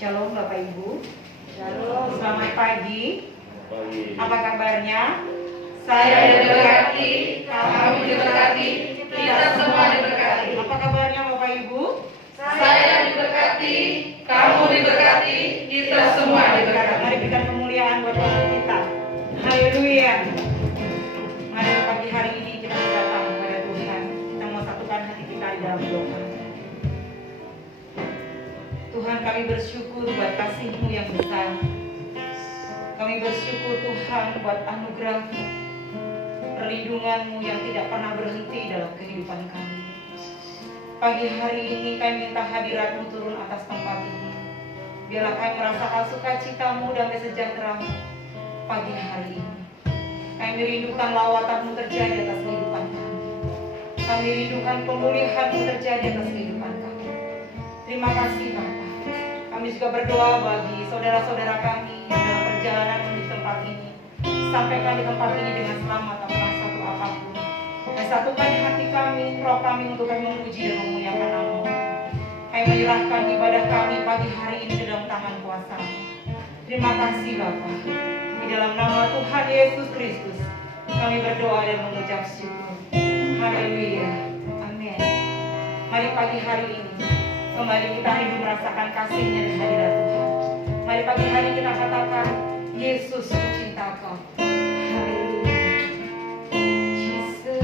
Shalom Bapak Ibu. Shalom. Selamat pagi. Apa kabarnya? Saya diberkati, kamu diberkati, kita semua diberkati. Apa kabarnya Bapak Ibu? Saya diberkati, kamu diberkati, kita semua diberkati. Mari berikan kemuliaan buat Tuhan kita. Haleluya. Mari pagi hari ini kita datang kepada Tuhan. Kita mau satukan hati kita di dalam doa. Tuhan, kami bersyukur buat kasih-Mu yang besar. Kami bersyukur Tuhan buat anugerah perlindungan-Mu yang tidak pernah berhenti dalam kehidupan kami. Pagi hari ini kami minta hadirat-Mu turun atas tempat ini. Biarlah kami merasakan sukacita-Mu dan kesejahteraan pagi hari ini. Kami rindukan lawatan-Mu terjadi atas kehidupan kami. Kami rindukan pemulihan-Mu terjadi atas kehidupan kami. Terima kasih Bapak. Kami juga berdoa bagi saudara-saudara kami yang dalam perjalanan menuju tempat ini. Sampaikan di tempat ini dengan selamat tanpa satu apapun. Dan satukan hati kami, roh kami untuk kami memuji dan memuliakan nama-Mu. Kami menyerahkan ibadah kami pagi hari ini ke dalam tangan kuasa-Mu. Terima kasih Bapa. Di dalam nama Tuhan Yesus Kristus kami berdoa dan mengucap syukur. Haleluya. Amin. Mari pagi hari ini kembali kita rindu merasakan kasih-Nya dan hadirat Tuhan. Mari pagi hari kita katakan, Yesus mencinta kau. Haleluya. Jesus.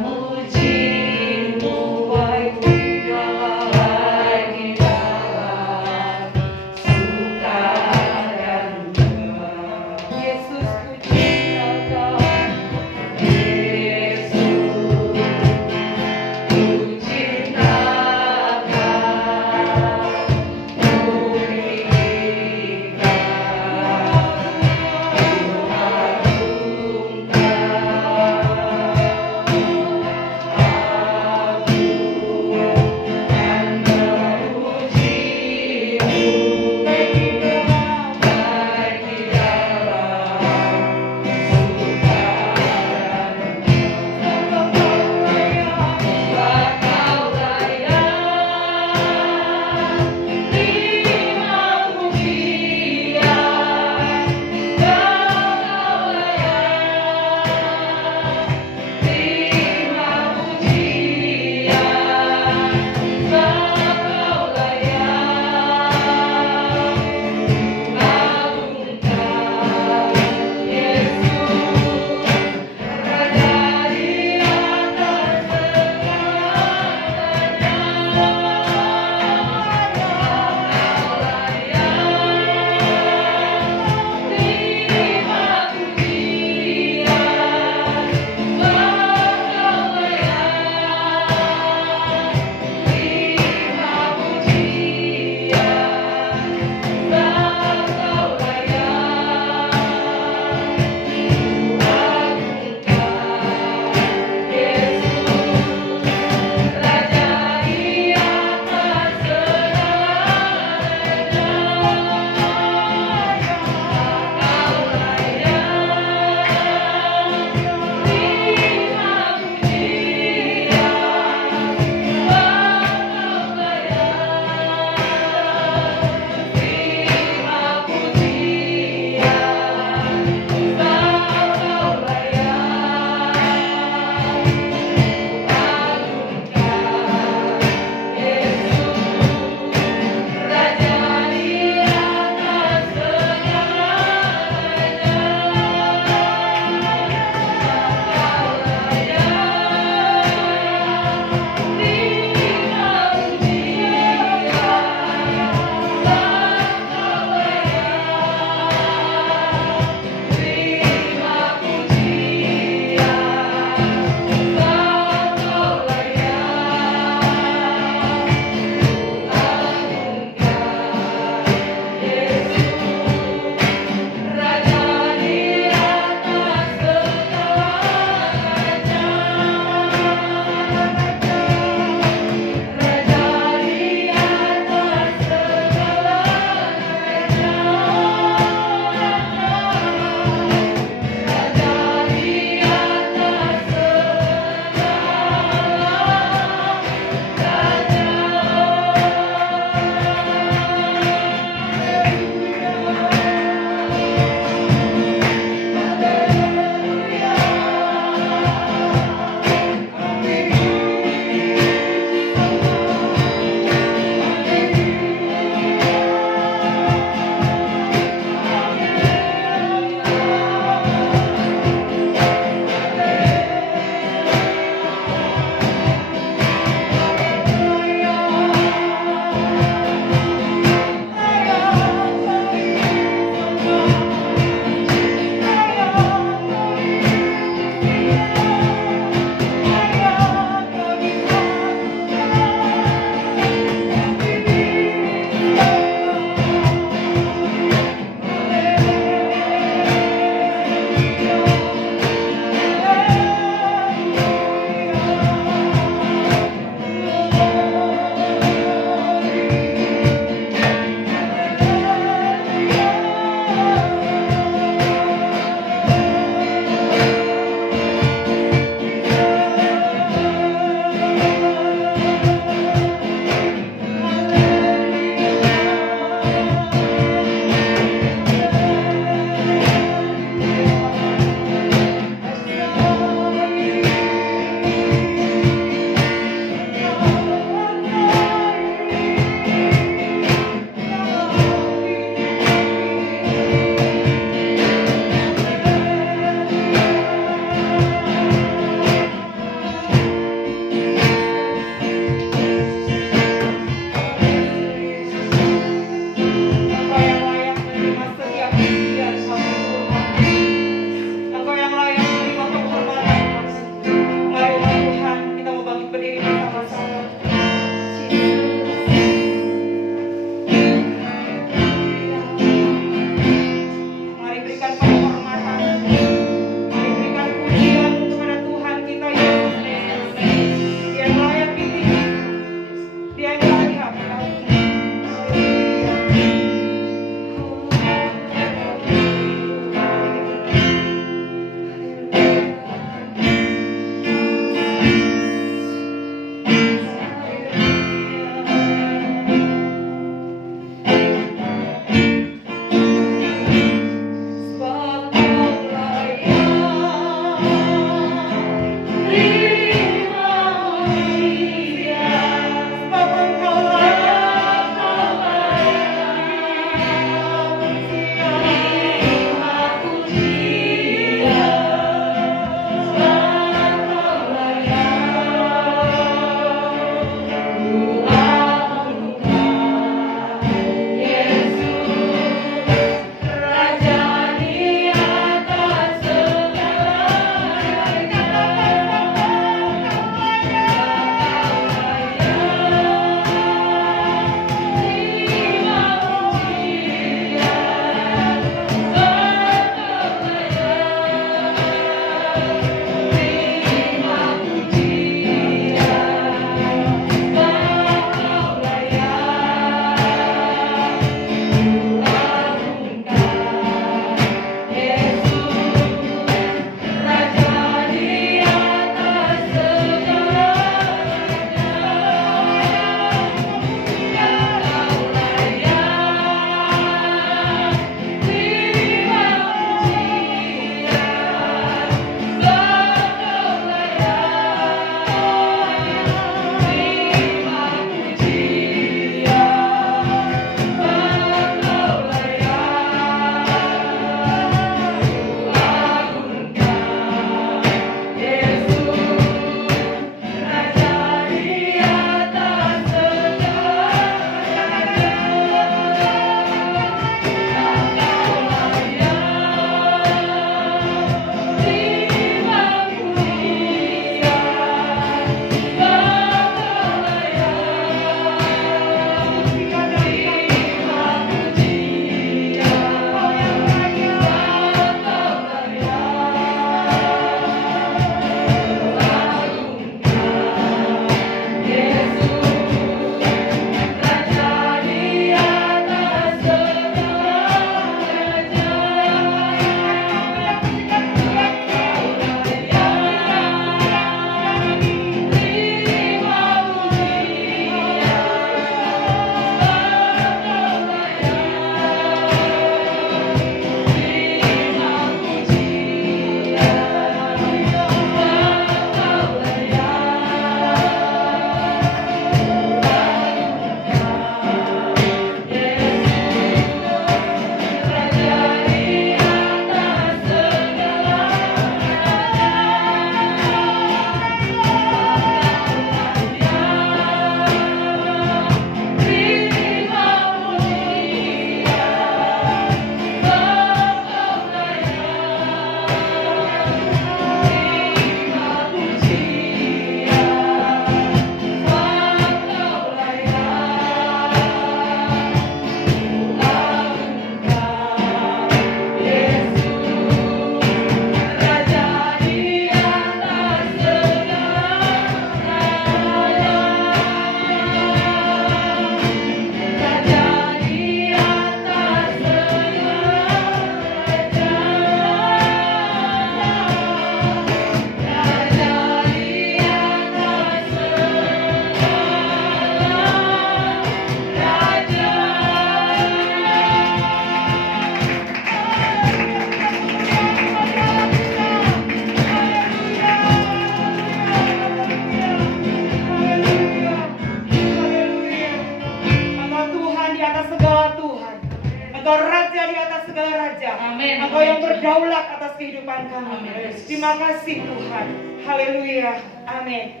Raja. Amin. Engkau yang berdaulat atas kehidupan kami. Amin. Terima kasih Tuhan. Haleluya. Amin.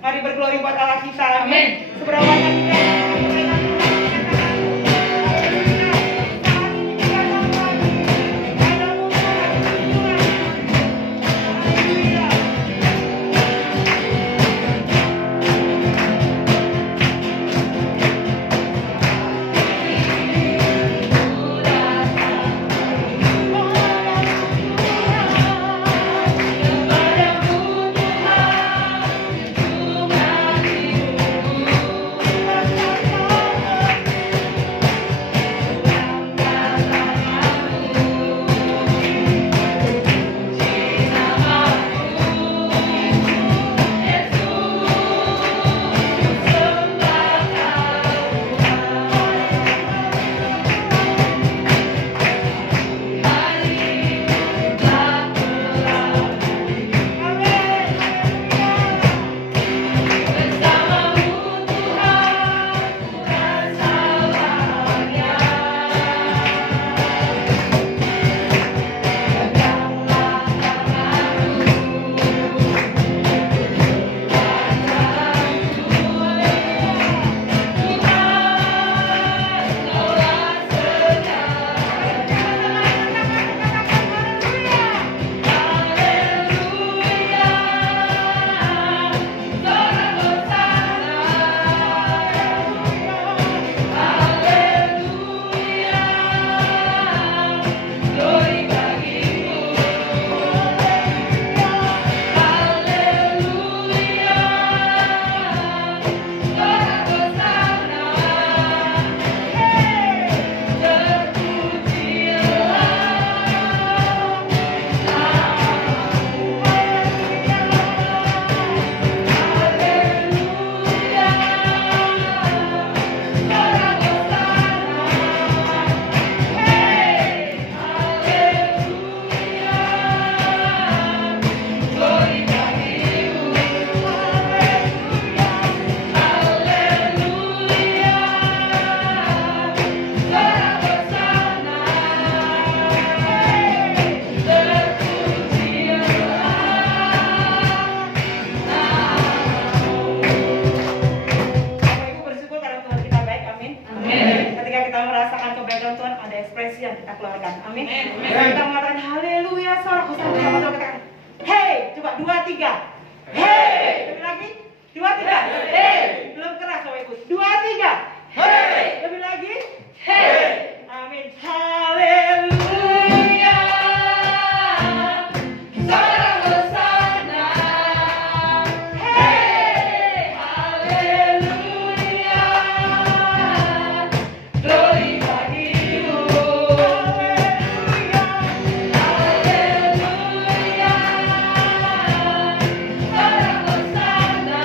Mari berglori buat Allah kita. Amin. Seberapa banyak kita Amin. Kita mengatakan haleluya, sorak Hosana bersama-sama katakan. Hey, coba 2 3. Hey, lebih lagi. 2 3. Hey, belum keras coba ikut. 2 3. Hey, lebih lagi. Hey. Amin. Haleluya. Sorak Hosana. Hey, haleluya. Glory bagimu. Haleluya. Sorak Hosana.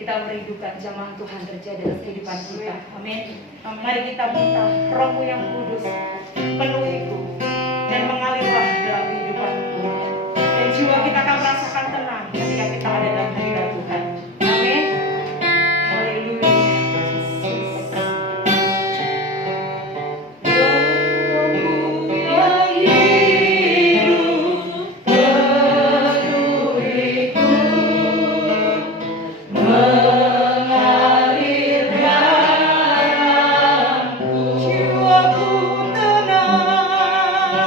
kita merindukan jamaah Tuhan terjadi dalam kehidupan kita. Amin. Mari kita minta Roh-Mu yang kudus penuhiku dan mengalirlah dalam kehidupanku. Dan jiwa kita akan merasakan tenang ketika kita ada dalam hadirat Tuhan. Amin. Haleluya. Jiwaku tenang.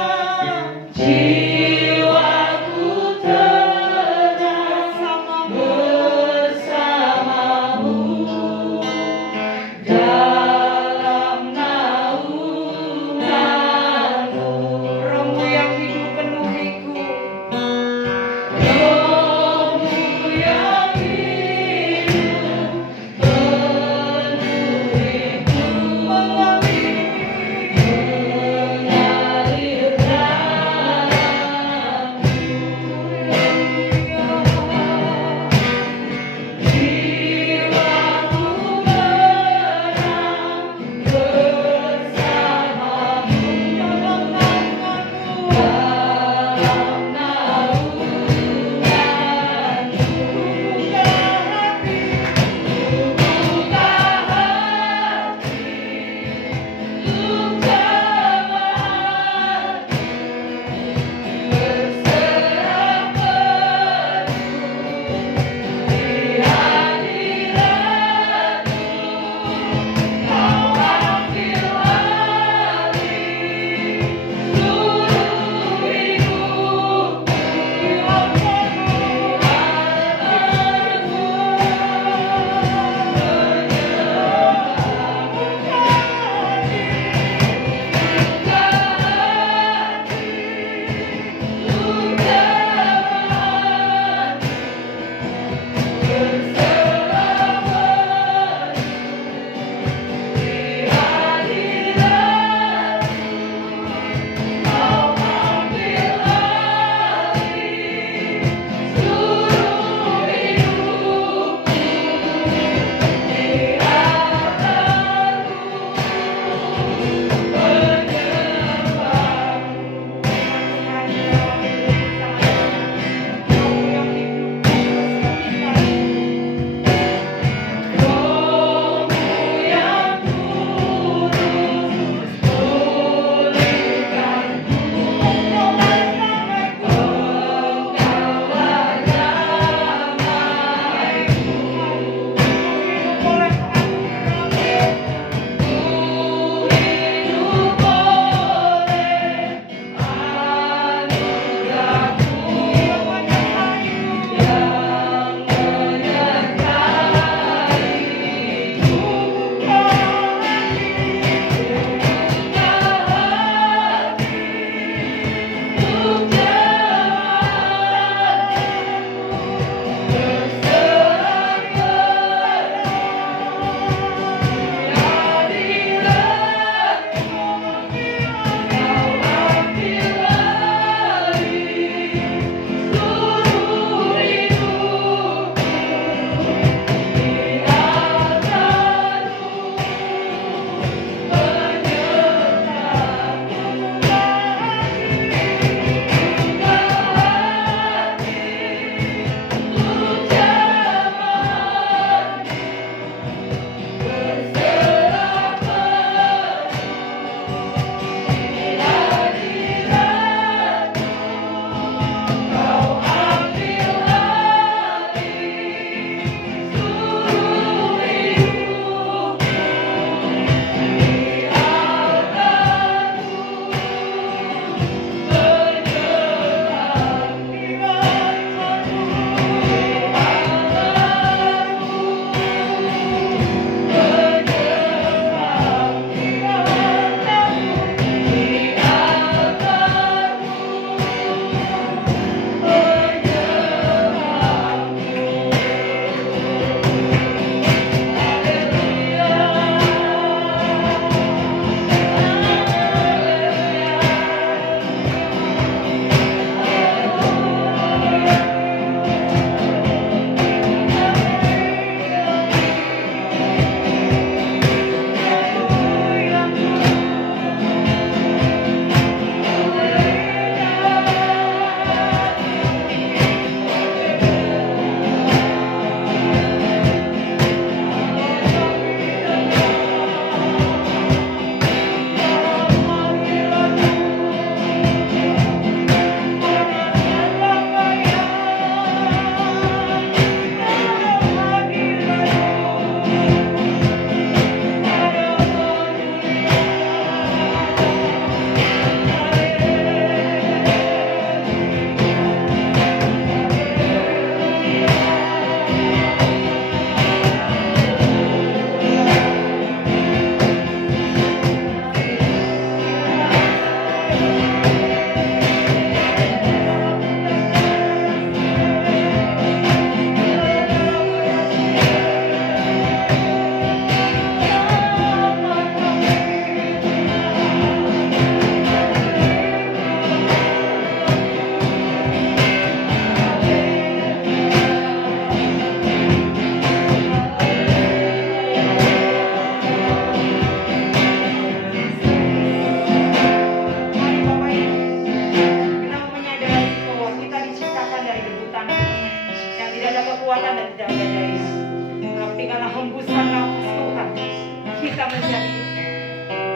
menjadi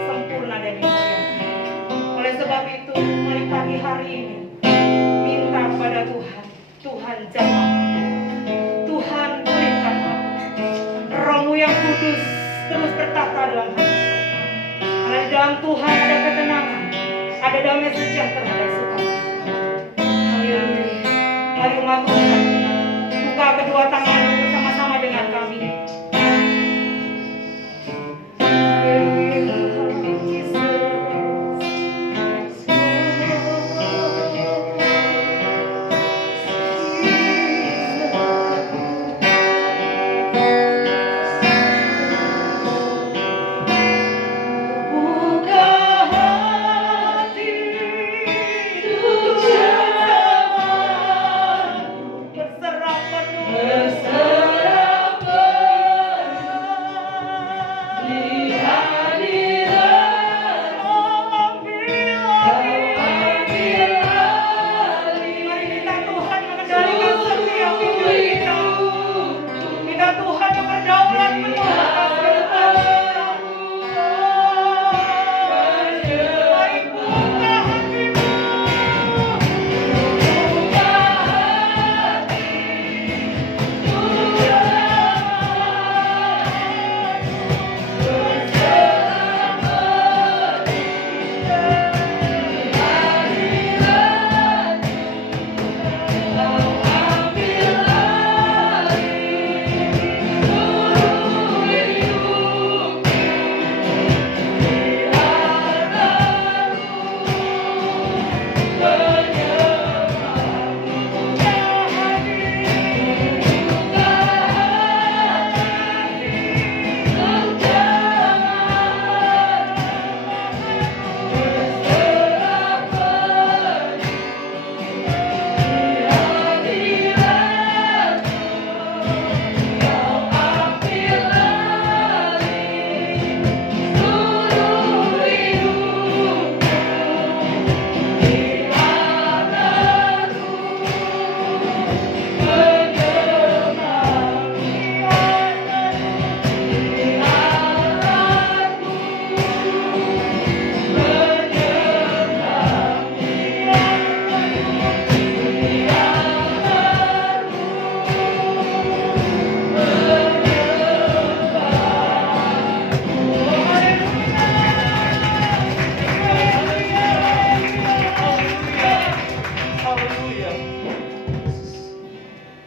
sempurna dan mulia. Oleh sebab itu, mari pagi hari ini minta kepada Tuhan, Tuhan jamah, Tuhan pulihkan aku. Roh-Mu yang kudus terus bertata dalam hati. Karena di dalam Tuhan ada ketenangan, ada damai sejahtera dan sukacita. Haleluya. Mari umat Tuhan, buka kedua tangan bersama-sama dengan kami.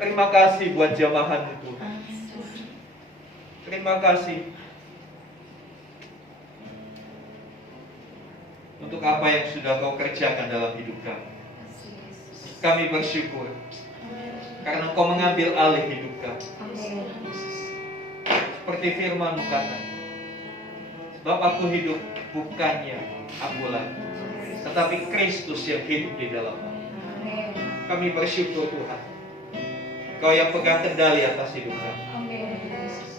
Terima kasih buat jamahan Tuhan. Terima kasih untuk apa yang sudah Kau kerjakan dalam hidup kami. Kami bersyukur karena Kau mengambil alih hidup kami. Seperti firman-Mu kata, sebab aku hidup bukannya aku lagi, tetapi Kristus yang hidup di dalam aku. Kami bersyukur Tuhan, Kau yang pegang kendali atas hidup kami.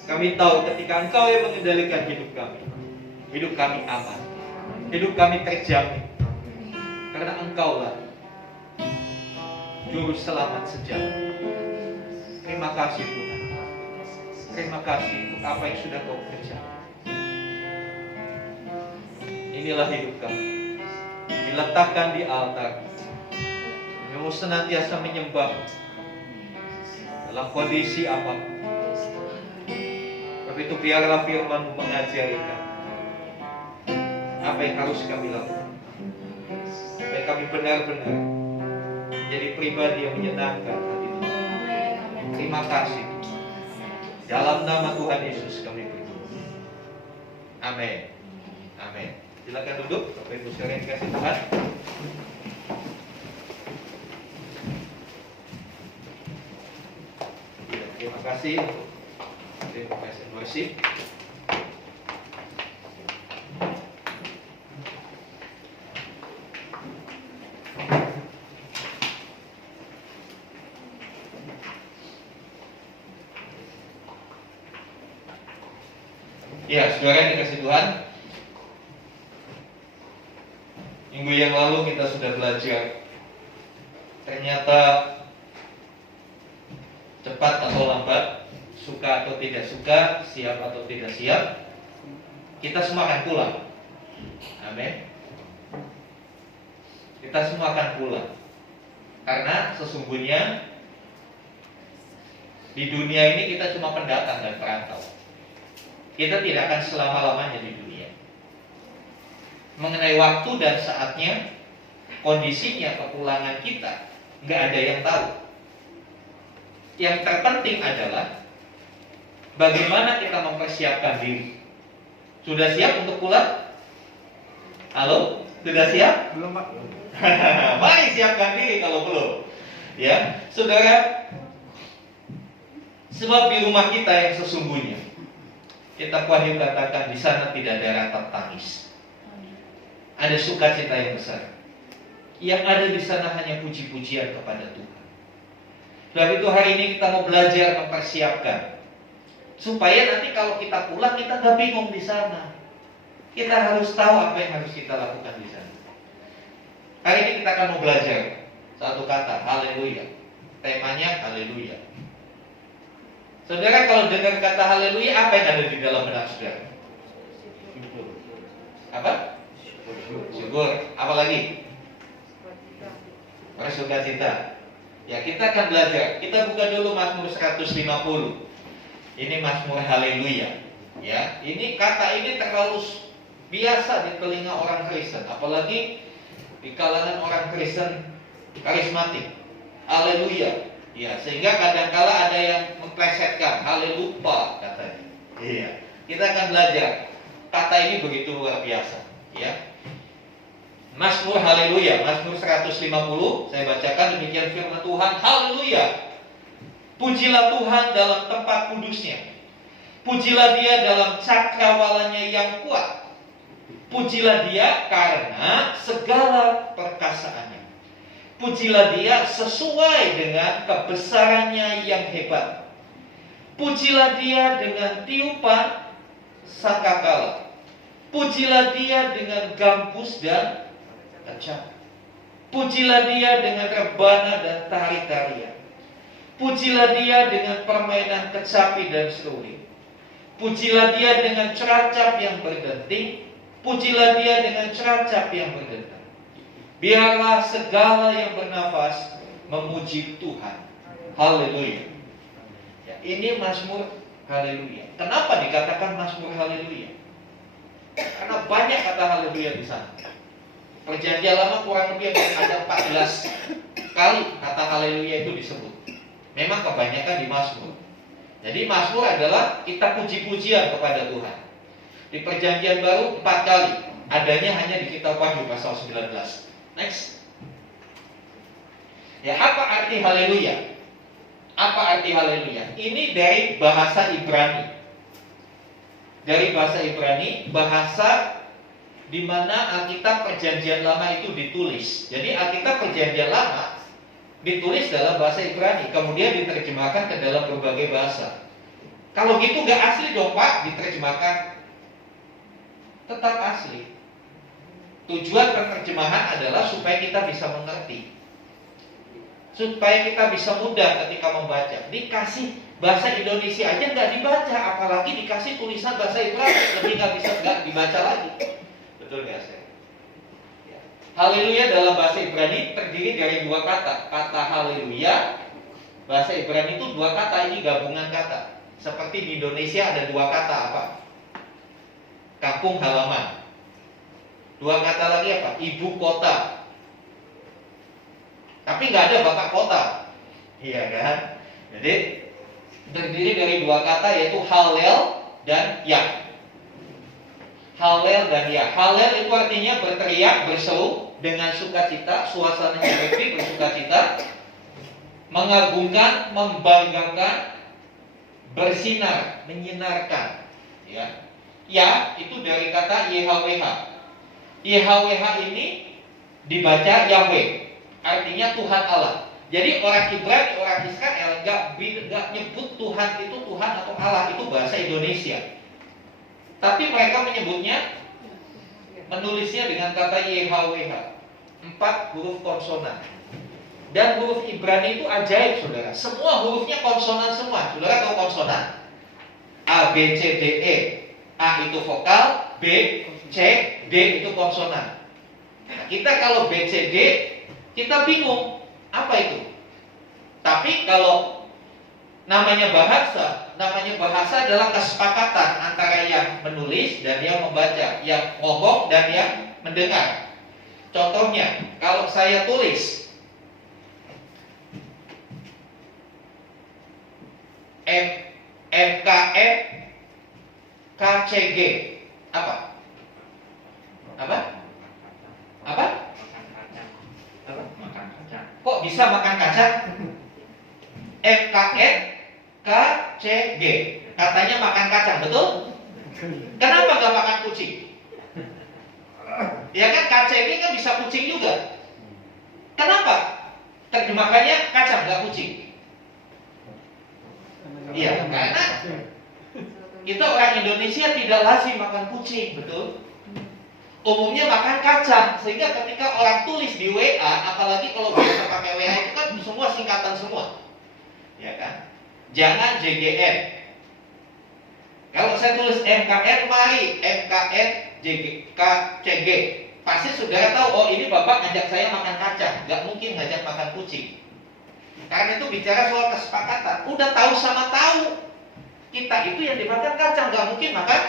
Kami tahu ketika Engkau yang mengendalikan hidup kami aman, hidup kami terjamin. Karena Engkaulah Juru Selamat sejati. Terima kasih Tuhan. Terima kasih untuk apa yang sudah Kau kerjakan. Inilah hidup kami, diletakkan di altar. Kami mau senantiasa menyembah dalam kondisi apapun. Tapi itu biarlah firman-Mu mengajari kami apa yang harus kami lakukan, supaya kami benar-benar menjadi pribadi yang menyenangkan hati Tuhan. Terima kasih. Dalam nama Tuhan Yesus kami berdoa. Amin. Amin. Silakan duduk, Bapak Ibu sekalian kasih Tuhan. Terima kasih untuk praise and worship. Ya, saudara yang dikasih Tuhan, minggu yang lalu kita sudah belajar ternyata cepat atau lambat, suka atau tidak suka, siap atau tidak siap, kita semua akan pulang. Amin. Kita semua akan pulang. Karena sesungguhnya di dunia ini kita cuma pendatang dan perantau. Kita tidak akan selama-lamanya di dunia. Mengenai waktu dan saatnya, kondisinya, kepulangan kita, nggak ada yang tahu. Yang terpenting adalah bagaimana kita mempersiapkan diri. Sudah siap untuk pulang? Halo? Sudah siap? Belum, Pak. Mari siapkan diri kalau belum. Ya, saudara. Sebab di rumah kita yang sesungguhnya, kita Wahyu katakan di sana tidak ada ratap tangis. Ada sukacita yang besar. Yang ada di sana hanya puji-pujian kepada Tuhan. Dan itu hari ini kita mau belajar mempersiapkan supaya nanti kalau kita pulang kita gak bingung di sana. Kita harus tahu apa yang harus kita lakukan di sana. Hari ini kita akan mau belajar satu kata, haleluya. Temanya haleluya. Saudara kalau dengar kata haleluya, apa yang ada di dalam benak saudara? Apa? Syukur. Apa lagi? Bersukacita. Ya, kita akan belajar. Kita buka dulu Mazmur 150. Ini Mazmur haleluya. Ya, ini kata ini terlalu biasa di telinga orang Kristen, apalagi di kalangan orang Kristen karismatik. Haleluya. Ya, sehingga kadang-kala ada yang memplesetkan haleluya katanya. Iya. Kita akan belajar. Kata ini begitu luar biasa, ya. Mazmur haleluya, Mazmur 150, saya bacakan demikian firman Tuhan, haleluya. Pujilah Tuhan dalam tempat kudusnya. Pujilah Dia dalam cakrawalanya yang kuat. Pujilah Dia karena segala perkasaannya. Pujilah Dia sesuai dengan kebesarannya yang hebat. Pujilah Dia dengan tiupan sangkakala. Pujilah Dia dengan gambus dan kecap. Pujilah Dia dengan rebana dan tari-tarian. Pujilah Dia dengan permainan kecapi dan seruling. Pujilah Dia dengan ceracap yang berdenting. Pujilah Dia dengan ceracap yang berdenting. Biarlah segala yang bernafas memuji Tuhan. Haleluya. Ya, ini Mazmur haleluya. Kenapa dikatakan Mazmur haleluya? Karena banyak kata haleluya di sana. Perjanjian Lama kurang lebih ada 14 kali kata haleluya itu disebut. Memang kebanyakan di Mazmur. Jadi Mazmur adalah kita puji-pujian kepada Tuhan. Di Perjanjian Baru 4 kali. Adanya hanya di kitab Wahyu pasal 19. Next. Ya, apa arti haleluya? Apa arti haleluya? Ini dari bahasa Ibrani. Dari bahasa Ibrani, bahasa di mana Alkitab Perjanjian Lama itu ditulis. Jadi Alkitab Perjanjian Lama ditulis dalam bahasa Ibrani, kemudian diterjemahkan ke dalam berbagai bahasa. Kalau gitu nggak asli dong Pak, diterjemahkan. Tetap asli. Tujuan penerjemahan adalah supaya kita bisa mengerti, supaya kita bisa mudah ketika membaca. Dikasih bahasa Indonesia aja nggak dibaca, apalagi dikasih tulisan bahasa Ibrani, lebih nggak dibaca lagi. Betul nggak sih? Ya. Haleluya dalam bahasa Ibrani terdiri dari dua kata. Kata haleluya, bahasa Ibrani itu dua kata, ini gabungan kata. Seperti di Indonesia ada dua kata apa? Kampung halaman. Dua kata lagi apa? Ibu kota. Tapi nggak ada bapak kota. Iya kan? Jadi terdiri dari dua kata yaitu halel dan ya. Halel dan ya. Halel itu artinya berteriak, berseru dengan sukacita, suasananya happy, bersukacita, mengagungkan, membanggakan, bersinar, menyinarkan. Ya. Ya itu dari kata YHWH. YHWH ini dibaca Yahweh, artinya Tuhan Allah. Jadi orang Ibrani, orang Israel nggak nyebut Tuhan itu Tuhan atau Allah, itu bahasa Indonesia. Tapi mereka menyebutnya, menulisnya dengan kata YHWH, 4 huruf konsonan. Dan huruf Ibrani itu ajaib, saudara. Semua hurufnya konsonan semua. Saudara tahu konsonan? A, B, C, D, E. A itu vokal, B, C, D itu konsonan. Nah, kita kalau B, C, D, kita bingung apa itu. Tapi kalau namanya bahasa adalah kesepakatan antara yang menulis dan yang membaca, yang ngomong dan yang mendengar. Contohnya, kalau saya tulis MKM KCG, apa? Kok bisa makan kacang? MKM KCG, katanya makan kacang, betul? Kenapa nggak makan kucing? Ya kan, KCG kan bisa kucing juga. Kenapa terjemahannya kacang nggak kucing? Iya, karena kita orang Indonesia tidak lazim makan kucing, betul? Umumnya makan kacang, sehingga ketika orang tulis di WA, apalagi kalau biasa pakai WA itu kan semua singkatan semua, ya kan? Jangan JGN. Kalau saya tulis MKN, mari MKN KCG, pasti saudara tahu, oh ini bapak ngajak saya makan kacang, nggak mungkin ngajak makan kucing. Karena itu bicara soal kesepakatan, udah tahu sama tahu. Kita itu yang dimakan kacang, nggak mungkin makan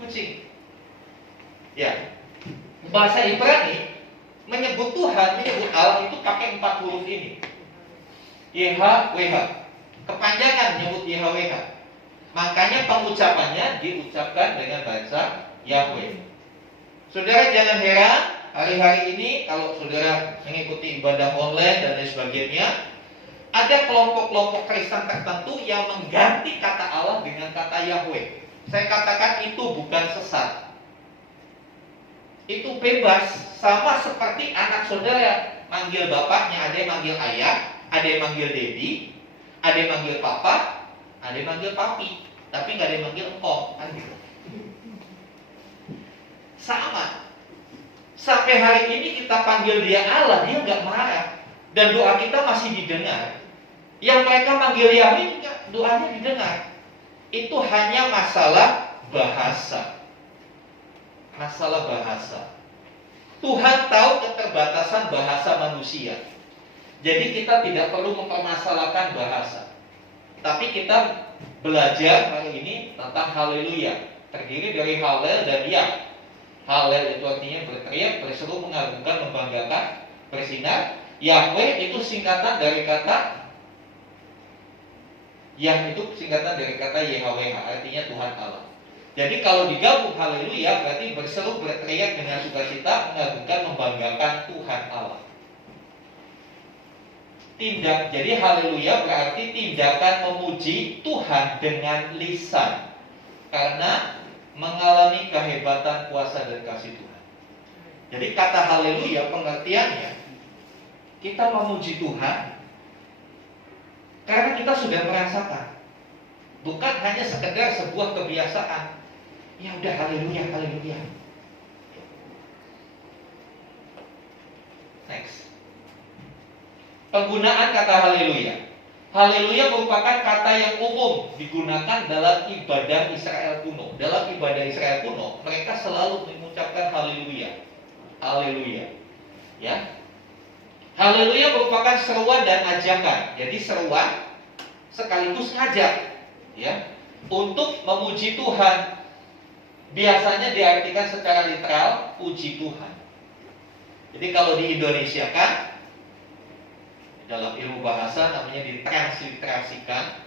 kucing. Ya, bahasa Ibrani menyebut Tuhan, menyebut Allah itu pakai 4 huruf ini. YHWH, kepanjangan menyebut YHWH. Makanya pengucapannya diucapkan dengan bahasa Yahweh. Saudara jangan heran, hari-hari ini kalau saudara mengikuti ibadah online dan lain sebagainya, ada kelompok-kelompok Kristen tertentu yang mengganti kata Allah dengan kata Yahweh. Saya katakan itu bukan sesat. Itu bebas, sama seperti anak saudara manggil bapaknya, ada yang manggil ayah, ada yang manggil daddy, ada yang manggil papa, ada yang manggil papi, tapi nggak ada yang manggil engkong, kan gitu. Sama. Sampai hari ini kita panggil dia Allah, dia nggak marah, dan doa kita masih didengar. Yang mereka manggil Yahweh juga doanya didengar. Itu hanya masalah bahasa. Masalah bahasa. Tuhan tahu keterbatasan bahasa manusia. Jadi kita tidak perlu mempermasalahkan bahasa. Tapi kita belajar hari ini tentang haleluya. Terdiri dari halel dan ya. Halel itu artinya berteriak, berseru, mengagungkan, membanggakan, bersinar. Yahweh itu singkatan dari kata Yah, itu singkatan dari kata YHWH, artinya Tuhan Allah. Jadi kalau digabung haleluya berarti berseru, berteriak dengan sukacita, mengagungkan, membanggakan Tuhan Allah. Jadi haleluya berarti tindakan memuji Tuhan dengan lisan, karena mengalami kehebatan kuasa dan kasih Tuhan. Jadi kata haleluya pengertiannya, kita memuji Tuhan karena kita sudah merasakan, bukan hanya sekedar sebuah kebiasaan. Ya udah haleluya, haleluya. Next. Penggunaan kata haleluya. Haleluya merupakan kata yang umum digunakan dalam ibadah Israel kuno. Dalam ibadah Israel kuno, mereka selalu mengucapkan haleluya. Haleluya. Ya. Haleluya merupakan seruan dan ajakan. Jadi seruan sekaligus ngajak, ya, untuk memuji Tuhan. Biasanya diartikan secara literal, puji Tuhan. Jadi kalau di Indonesia kan, dalam ilmu bahasa namanya ditransliterasikan,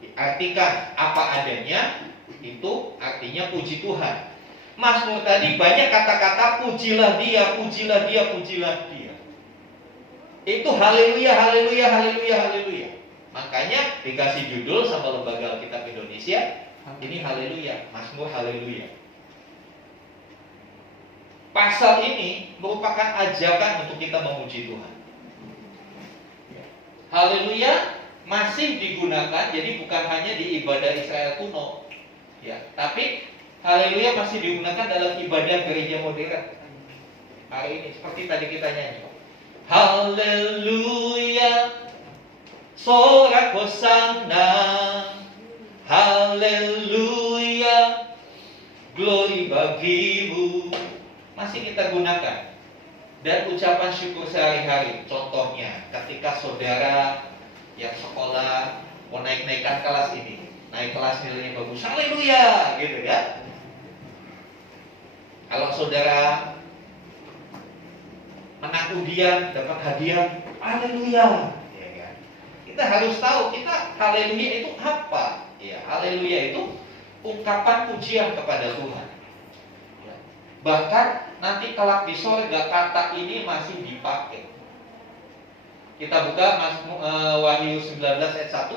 diartikan apa adanya, itu artinya puji Tuhan. Mazmur tadi banyak kata-kata pujilah dia, pujilah dia, pujilah dia. Itu haleluya, haleluya, haleluya, haleluya. Makanya dikasih judul sama Lembaga Alkitab Indonesia, ini haleluya, Mazmur haleluya. Pasal ini merupakan ajakan untuk kita memuji Tuhan. Haleluya masih digunakan, jadi bukan hanya di ibadah Israel kuno, ya, tapi haleluya masih digunakan dalam ibadah gereja modern hari ini. Seperti tadi kita nyanyi, haleluya, sorak hosana, haleluya, bagimu. Masih kita gunakan. Dan ucapan syukur sehari-hari. Contohnya ketika saudara yang sekolah mau naik-naikkan kelas ini, naik kelas nilainya bagus, haleluya, gitu kan. Kalau saudara menang undian dapat hadiah, haleluya, ya kan? Kita harus tahu kita haleluya itu apa? Ya, haleluya itu ungkapan pujian kepada Tuhan. Ya. Bahkan nanti kelak di sorga kata ini masih dipakai. Kita buka Wahyu 19 ayat 1.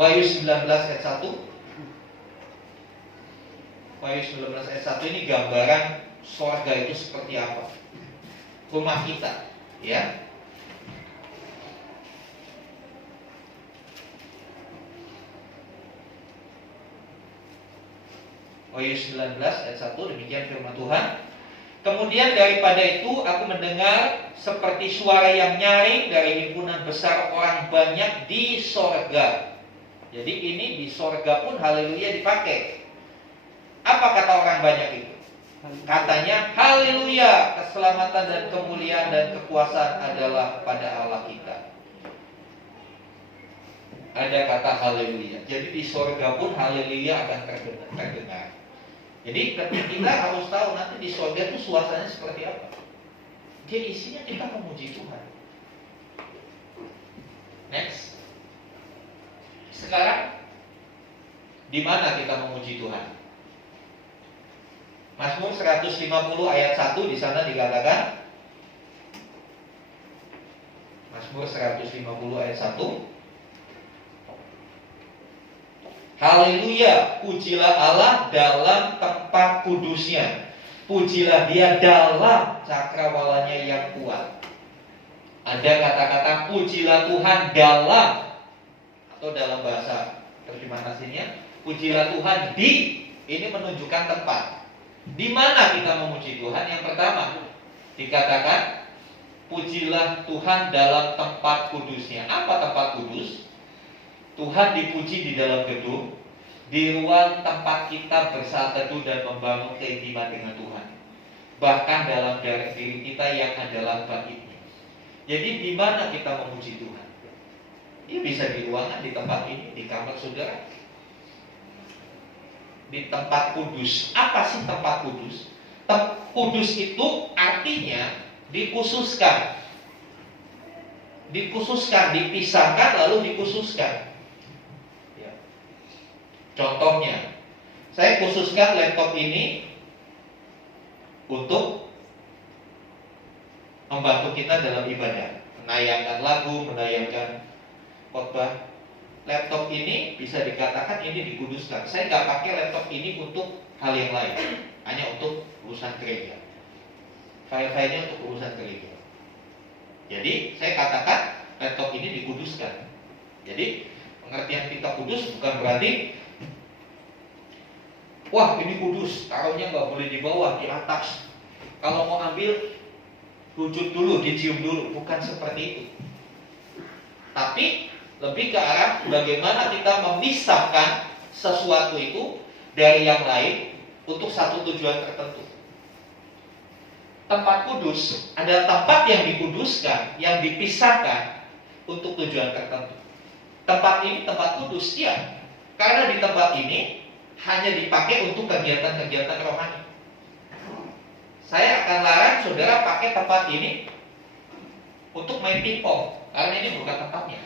Wahyu 19 ayat 1. Wahyu 19 ayat 1 ini gambaran sorga itu seperti apa. Rumah kita, ya. Wahyu 19 ayat 1, demikian firman Tuhan. Kemudian daripada itu aku mendengar seperti suara yang nyaring dari himpunan besar orang banyak di sorga. Jadi ini di sorga pun haleluya dipakai. Apa kata orang banyak itu? Katanya haleluya, keselamatan dan kemuliaan dan kekuasaan adalah pada Allah kita. Ada kata haleluya. Jadi di sorga pun haleluya akan terdengar. Jadi kita harus tahu nanti di sorga itu suasananya seperti apa. Dia isinya kita memuji Tuhan. Next. Sekarang di mana kita memuji Tuhan? Mazmur 150 ayat 1 di sana dikatakan. Mazmur 150 ayat 1. Haleluya, pujilah Allah dalam tempat kudusnya. Pujilah dia dalam cakrawalanya yang kuat. Ada kata-kata pujilah Tuhan dalam, atau dalam bahasa terjemahan aslinya, pujilah Tuhan di. Ini menunjukkan tempat. Di mana kita memuji Tuhan? Yang pertama dikatakan pujilah Tuhan dalam tempat kudusnya. Apa tempat kudus? Tuhan dipuji di dalam gedung, di ruang tempat kita bersaat teduh dan membangun keintiman dengan Tuhan. Bahkan dalam diri kita yang adalah baitnya. Jadi di mana kita memuji Tuhan? Ini bisa di ruangan, di tempat ini, di kamar saudara, di tempat kudus. Apa sih tempat kudus? Kudus itu artinya dikhususkan. Dikhususkan, dipisahkan lalu dikhususkan. Contohnya, saya khususkan laptop ini untuk membantu kita dalam ibadah, menayangkan lagu, menayangkan khotbah. Laptop ini bisa dikatakan ini dikuduskan. Saya nggak pakai laptop ini untuk hal yang lain, hanya untuk urusan gereja. File-filenya untuk urusan gereja. Jadi saya katakan laptop ini dikuduskan. Jadi pengertian kita kudus bukan berarti wah ini kudus, taruhnya nggak boleh di bawah, di atas. Kalau mau ambil, wujud dulu, dicium dulu. Bukan seperti itu. Tapi lebih ke arah bagaimana kita memisahkan sesuatu itu dari yang lain untuk satu tujuan tertentu. Tempat kudus, ada tempat yang dikuduskan, yang dipisahkan untuk tujuan tertentu. Tempat ini tempat kudus, ya. Karena di tempat ini hanya dipakai untuk kegiatan-kegiatan rohani. Saya akan larang saudara pakai tempat ini untuk main pingpong, karena ini bukan tempatnya.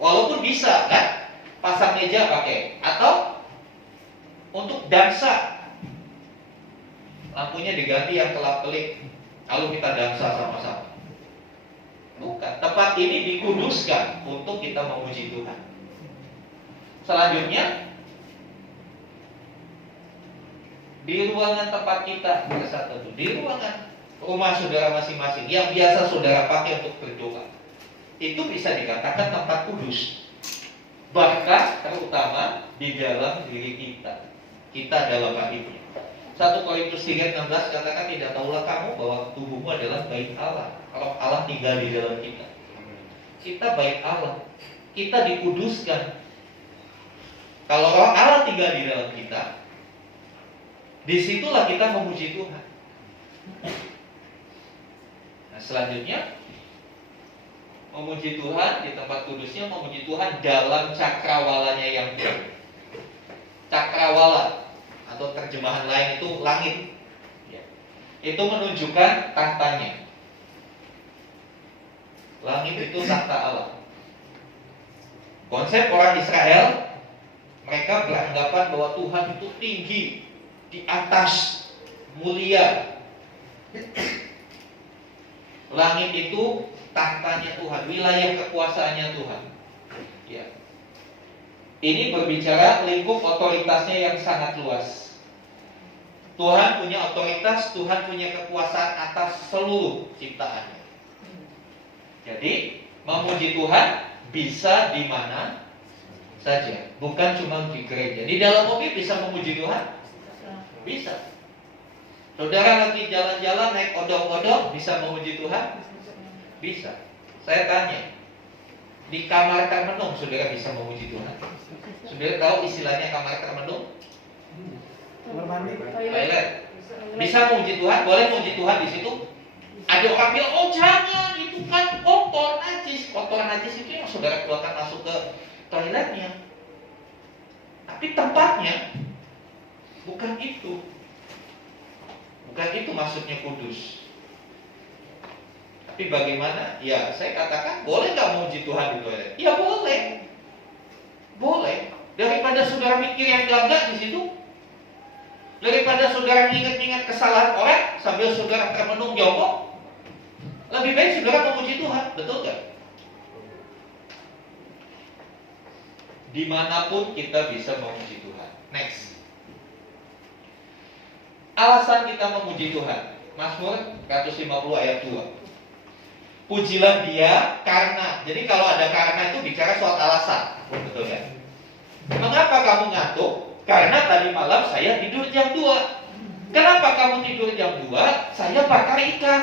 Walaupun bisa kan, pasang meja pakai, atau untuk dansa, lampunya diganti yang kelap-kelip, lalu kita dansa sama-sama. Bukan, tempat ini dikuduskan untuk kita memuji Tuhan. Selanjutnya, di ruangan tempat kita bersaat teduh, di ruangan rumah saudara masing-masing yang biasa saudara pakai untuk berdoa, itu bisa dikatakan tempat kudus. Bahkan terutama di dalam diri kita dalam baitnya. 1 Korintus 3:16 katakan, tidak tahulah kamu bahwa tubuhmu adalah bait Allah. Kalau Allah tinggal di dalam kita, kita bait Allah, kita dikuduskan. Kalau Allah tinggal di dalam kita, Disitulah kita memuji Tuhan. Nah, selanjutnya memuji Tuhan di tempat kudusnya, memuji Tuhan dalam cakrawalanya yang baik. Cakrawala atau terjemahan lain itu langit. Itu menunjukkan tahtanya. Langit itu tahta Allah. Konsep orang Israel, mereka beranggapan bahwa Tuhan itu tinggi, di atas, mulia. Langit itu tahtanya Tuhan, wilayah kekuasaannya Tuhan. Ya. Ini berbicara lingkup otoritasnya yang sangat luas. Tuhan punya otoritas, Tuhan punya kekuasaan atas seluruh ciptaannya. Jadi, memuji Tuhan bisa di mana saja, bukan cuma di gereja. Di dalam mobil bisa memuji Tuhan? Bisa. Saudara lagi jalan-jalan naik odong-odong bisa memuji Tuhan? Bisa. Saya tanya, di kamar termenung saudara bisa memuji Tuhan? Saudara tahu istilahnya kamar termenung? Toilet. Bisa memuji Tuhan? Boleh memuji Tuhan di situ? Ada orang bilang, oh jangan, itu kan kotor, najis. Kotor najis itu yang saudara keluarkan masuk ke toiletnya. Tapi tempatnya bukan itu. Bukan itu maksudnya kudus. Tapi bagaimana? Ya, saya katakan boleh nggak memuji Tuhan di toilet? Ya boleh, boleh. Daripada saudara mikir yang enggak di situ, daripada saudara ingat-ingat kesalahan orang sambil saudara termenung jongkok, lebih baik saudara memuji Tuhan, betul nggak? Dimanapun kita bisa memuji Tuhan. Next. Alasan kita memuji Tuhan. Mazmur 150 ayat 2. Pujilah Dia karena. Jadi kalau ada karena itu bicara soal alasan. Betul kan? Mengapa kamu ngantuk? Karena tadi malam saya tidur jam 2. Kenapa kamu tidur jam 2? Saya bakar ikan.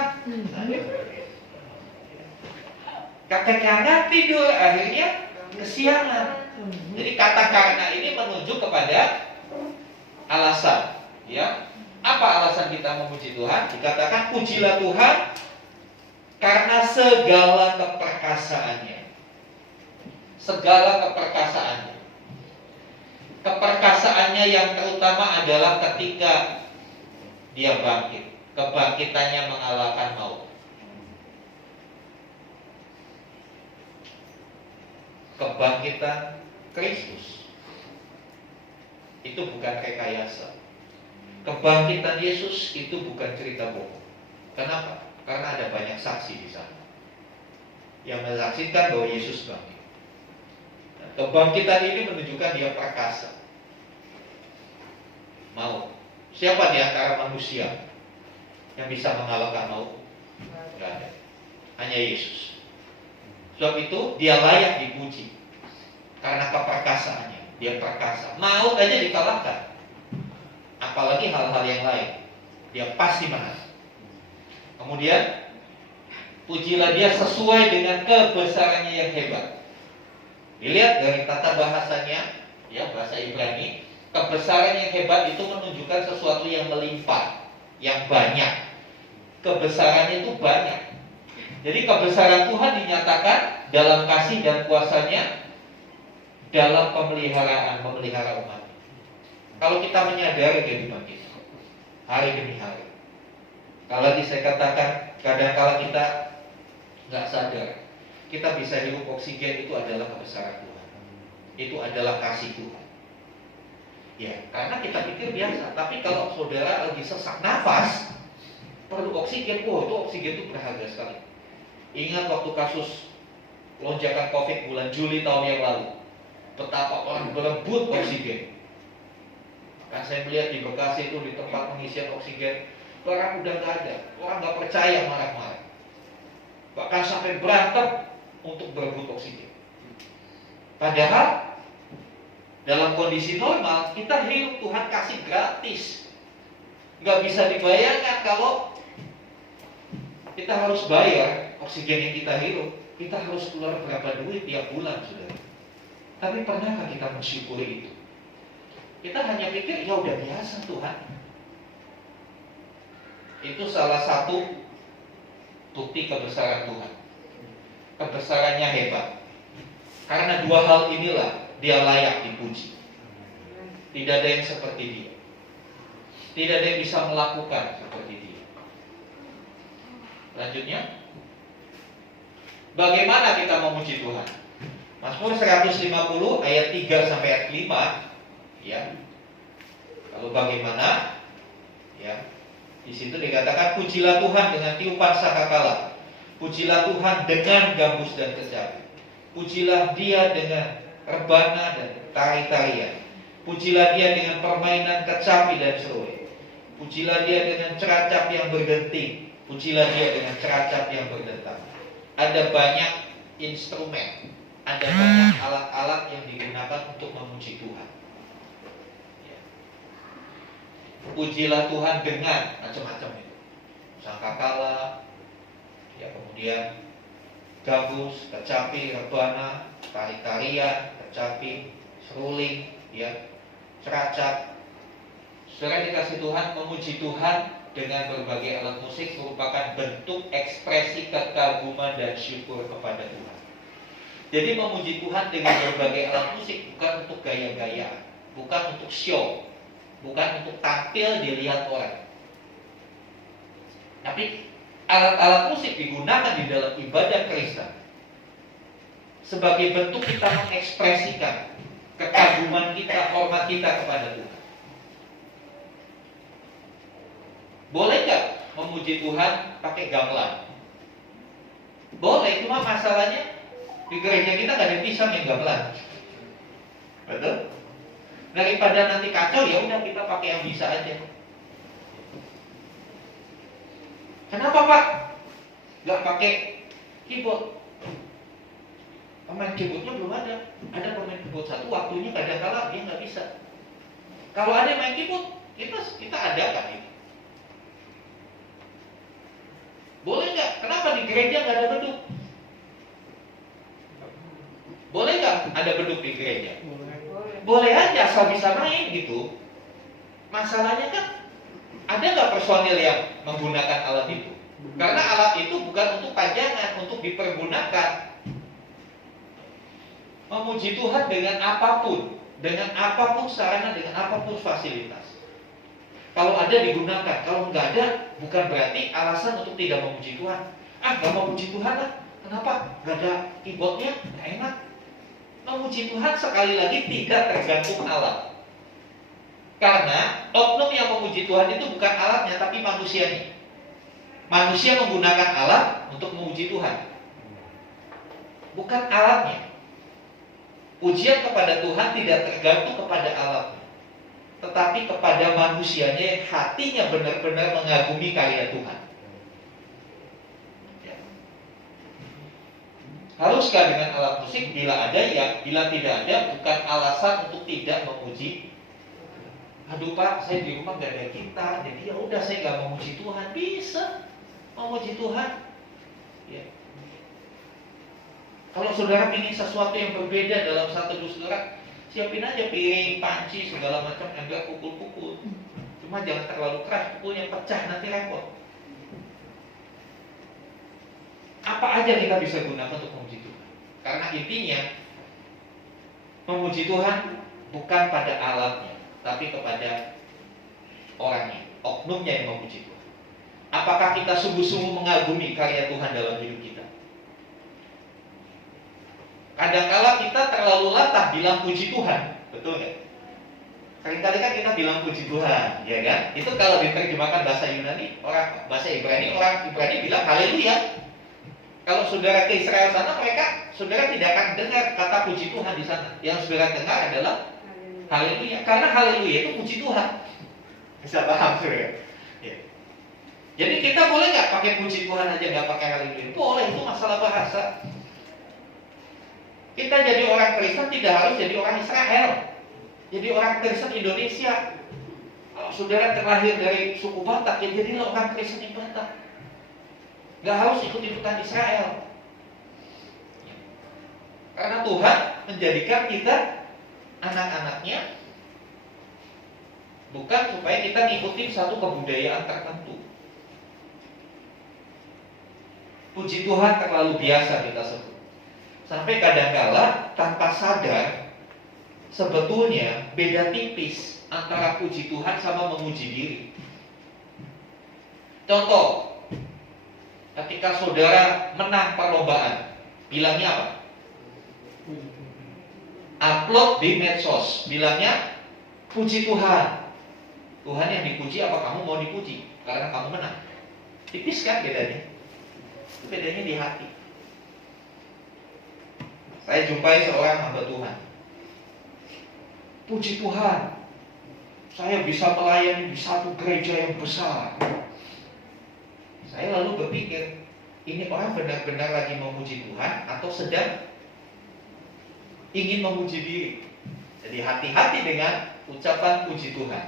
Kakek-kakek tidur, akhirnya kesiangan. Jadi kata karena ini menunjuk kepada alasan. Ya. Apa alasan kita memuji Tuhan? Dikatakan pujilah Tuhan karena segala keperkasaannya. Segala keperkasaannya. Keperkasaannya yang terutama adalah ketika Dia bangkit. Kebangkitannya mengalahkan maut. Kebangkitan Kristus itu bukan rekayasa. Kebangkitan Yesus itu bukan cerita bohong. Kenapa? Karena ada banyak saksi di sana yang menyaksikan bahwa Yesus bangkit. Nah, kebangkitan ini menunjukkan Dia perkasa. Maut. Siapa di antara manusia yang bisa mengalahkan maut? Tidak ada. Hanya Yesus. Sebab itu Dia layak dipuji karena keperkasaannya. Dia perkasa. Maut aja dikalahkan. Apalagi hal-hal yang lain. Dia pasti menang. Kemudian pujilah Dia sesuai dengan kebesarannya yang hebat. Dilihat dari tata bahasanya, ya bahasa Ibrani, kebesaran yang hebat itu menunjukkan sesuatu yang melimpah, yang banyak. Kebesarannya itu banyak. Jadi kebesaran Tuhan dinyatakan dalam kasih dan kuasanya dalam memelihara umat. Kalau kita menyadari kehidupan kita hari demi hari. Kalau tadi saya katakan kadang-kala kita nggak sadar, kita bisa hirup oksigen itu adalah kebesaran Tuhan. Itu adalah kasih Tuhan. Ya, karena kita pikir biasa. Tapi kalau saudara lagi sesak nafas, perlu oksigen. Wah, itu oksigen itu berharga sekali. Ingat waktu kasus lonjakan COVID bulan Juli tahun yang lalu, betapa orang berebut oksigen. Kan saya melihat di Bekasi itu di tempat pengisian oksigen, barang udah nggak ada, orang nggak percaya, marah-marah. Bahkan sampai berantem untuk berebut oksigen. Padahal dalam kondisi normal kita hidup Tuhan kasih gratis. Nggak bisa dibayangkan kalau kita harus bayar oksigen yang kita hirup. Kita harus keluar berapa duit tiap bulan, saudara. Tapi pernahkah kita mensyukuri itu? Kita hanya pikir, ya udah biasa Tuhan. itu salah satu bukti kebesaran Tuhan. Kebesarannya hebat. Karena dua hal inilah dia layak dipuji. Tidak ada yang seperti dia. Tidak ada yang bisa melakukan seperti dia. Lanjutnya, bagaimana kita memuji Tuhan? Mazmur 150 ayat 3 sampai ayat 5, ya. Lalu bagaimana? Ya. Di situ dikatakan, pujilah Tuhan dengan tiupan sangkakala. Pujilah Tuhan dengan gambus dan kecapi. Pujilah Dia dengan rebana dan tari-tarian. Pujilah Dia dengan permainan kecapi dan seruling. Pujilah Dia dengan ceracap yang berdenting. Pujilah Dia dengan ceracap yang berdentang. Ada banyak instrumen, ada banyak alat-alat yang digunakan untuk memuji Tuhan. Pujilah Tuhan dengan macam-macam itu. Sangkakala, ya, kemudian gambus, kecapi, rebana, tari-tarian, kecapi, seruling, ya, ceracap. Saudara dikasih Tuhan, memuji Tuhan dengan berbagai alat musik merupakan bentuk ekspresi kekaguman dan syukur kepada Tuhan. Jadi memuji Tuhan dengan berbagai alat musik bukan untuk gaya-gayaan, bukan untuk show, bukan untuk tampil dilihat orang. Tapi alat-alat musik digunakan di dalam ibadah Kristen sebagai bentuk kita mengekspresikan kekaguman kita, hormat kita kepada Tuhan. Boleh nggak memuji Tuhan pakai gamelan? Boleh, cuma masalahnya di gereja kita nggak ada yang bisa main gamelan. Betul? Daripada nanti kacau, ya udah kita pakai yang bisa aja. Kenapa Pak? Gak pakai keyboard? Pemain keyboardnya belum ada. Ada pemain keyboard satu, waktunya kadang-kala dia nggak bisa. Kalau ada yang main keyboard, kita ada kan ini. Boleh nggak? Kenapa di gereja nggak ada beduk? Boleh nggak ada beduk di gereja? Boleh aja, asal bisa main gitu. Masalahnya kan ada nggak personil yang menggunakan alat itu? Karena alat itu bukan untuk pajangan, untuk dipergunakan. Memuji Tuhan dengan apapun sarana, dengan apapun fasilitas. Kalau ada digunakan, kalau nggak ada bukan berarti alasan untuk tidak memuji Tuhan. Nggak mau memuji Tuhan lah. Kenapa? Nggak ada keyboardnya, nggak enak. Memuji Tuhan sekali lagi tidak tergantung alat. Karena oknum yang memuji Tuhan itu bukan alatnya, tapi manusianya. Manusia menggunakan alat untuk memuji Tuhan, bukan alatnya. Pujian kepada Tuhan tidak tergantung kepada alatnya, tetapi kepada manusianya yang hatinya benar-benar mengagumi karya Tuhan. Haruskah dengan alat musik? Bila ada, ya. Bila tidak ada, bukan alasan untuk tidak memuji. Aduh Pak, saya di rumah gak ada gitar, jadi ya udah saya gak memuji Tuhan. Bisa memuji Tuhan. Ya. Kalau saudara ingin sesuatu yang berbeda dalam satu saudara, siapin aja piring, panci, segala macam, enggak pukul-pukul. Cuma jangan terlalu keras, pukulnya pecah nanti repot. Apa aja kita bisa gunakan untuk memuji Tuhan? Karena intinya memuji Tuhan bukan pada alatnya, tapi kepada orangnya, oknumnya yang memuji Tuhan. Apakah kita sungguh-sungguh mengagumi karya Tuhan dalam hidup kita? Kadang-kala kita terlalu latah bilang puji Tuhan, betul nggak? Seringkali kan kita bilang puji Tuhan, ya kan? Itu kalau diterjemahkan bahasa Yunani, bahasa Ibrani, orang Ibrani bilang haleluya. Kalau saudara ke Israel sana, saudara tidak akan dengar kata puji Tuhan di sana. Yang saudara dengar adalah haleluya. Karena haleluya itu puji Tuhan. Bisa paham saudara? Ya. Jadi kita boleh nggak pakai puji Tuhan aja, nggak pakai haleluya? Boleh, itu masalah bahasa. Kita jadi orang Kristen tidak harus jadi orang Israel. Jadi orang Kristen Indonesia. Kalau saudara terlahir dari suku Batak, ya jadilah orang Kristen yang Batak. Gak harus ikut-ikutan Israel. Karena Tuhan menjadikan kita anak-anaknya bukan supaya kita ngikutin satu kebudayaan tertentu, Puji Tuhan terlalu biasa kita sebut. Sampai kadangkala tanpa sadar sebetulnya beda tipis antara puji Tuhan sama memuji diri. Contoh, ketika saudara menang perlombaan, bilangnya apa? Upload di medsos, bilangnya puji Tuhan. Tuhan yang dipuji apa kamu mau dipuji? Karena kamu menang. Tipis kan bedanya? Itu bedanya di hati. Saya jumpai seorang hamba Tuhan. Puji Tuhan, saya bisa melayani di satu gereja yang besar. Saya lalu berpikir, ini orang benar-benar lagi memuji Tuhan atau sedang ingin memuji diri. Jadi hati-hati dengan ucapan puji Tuhan.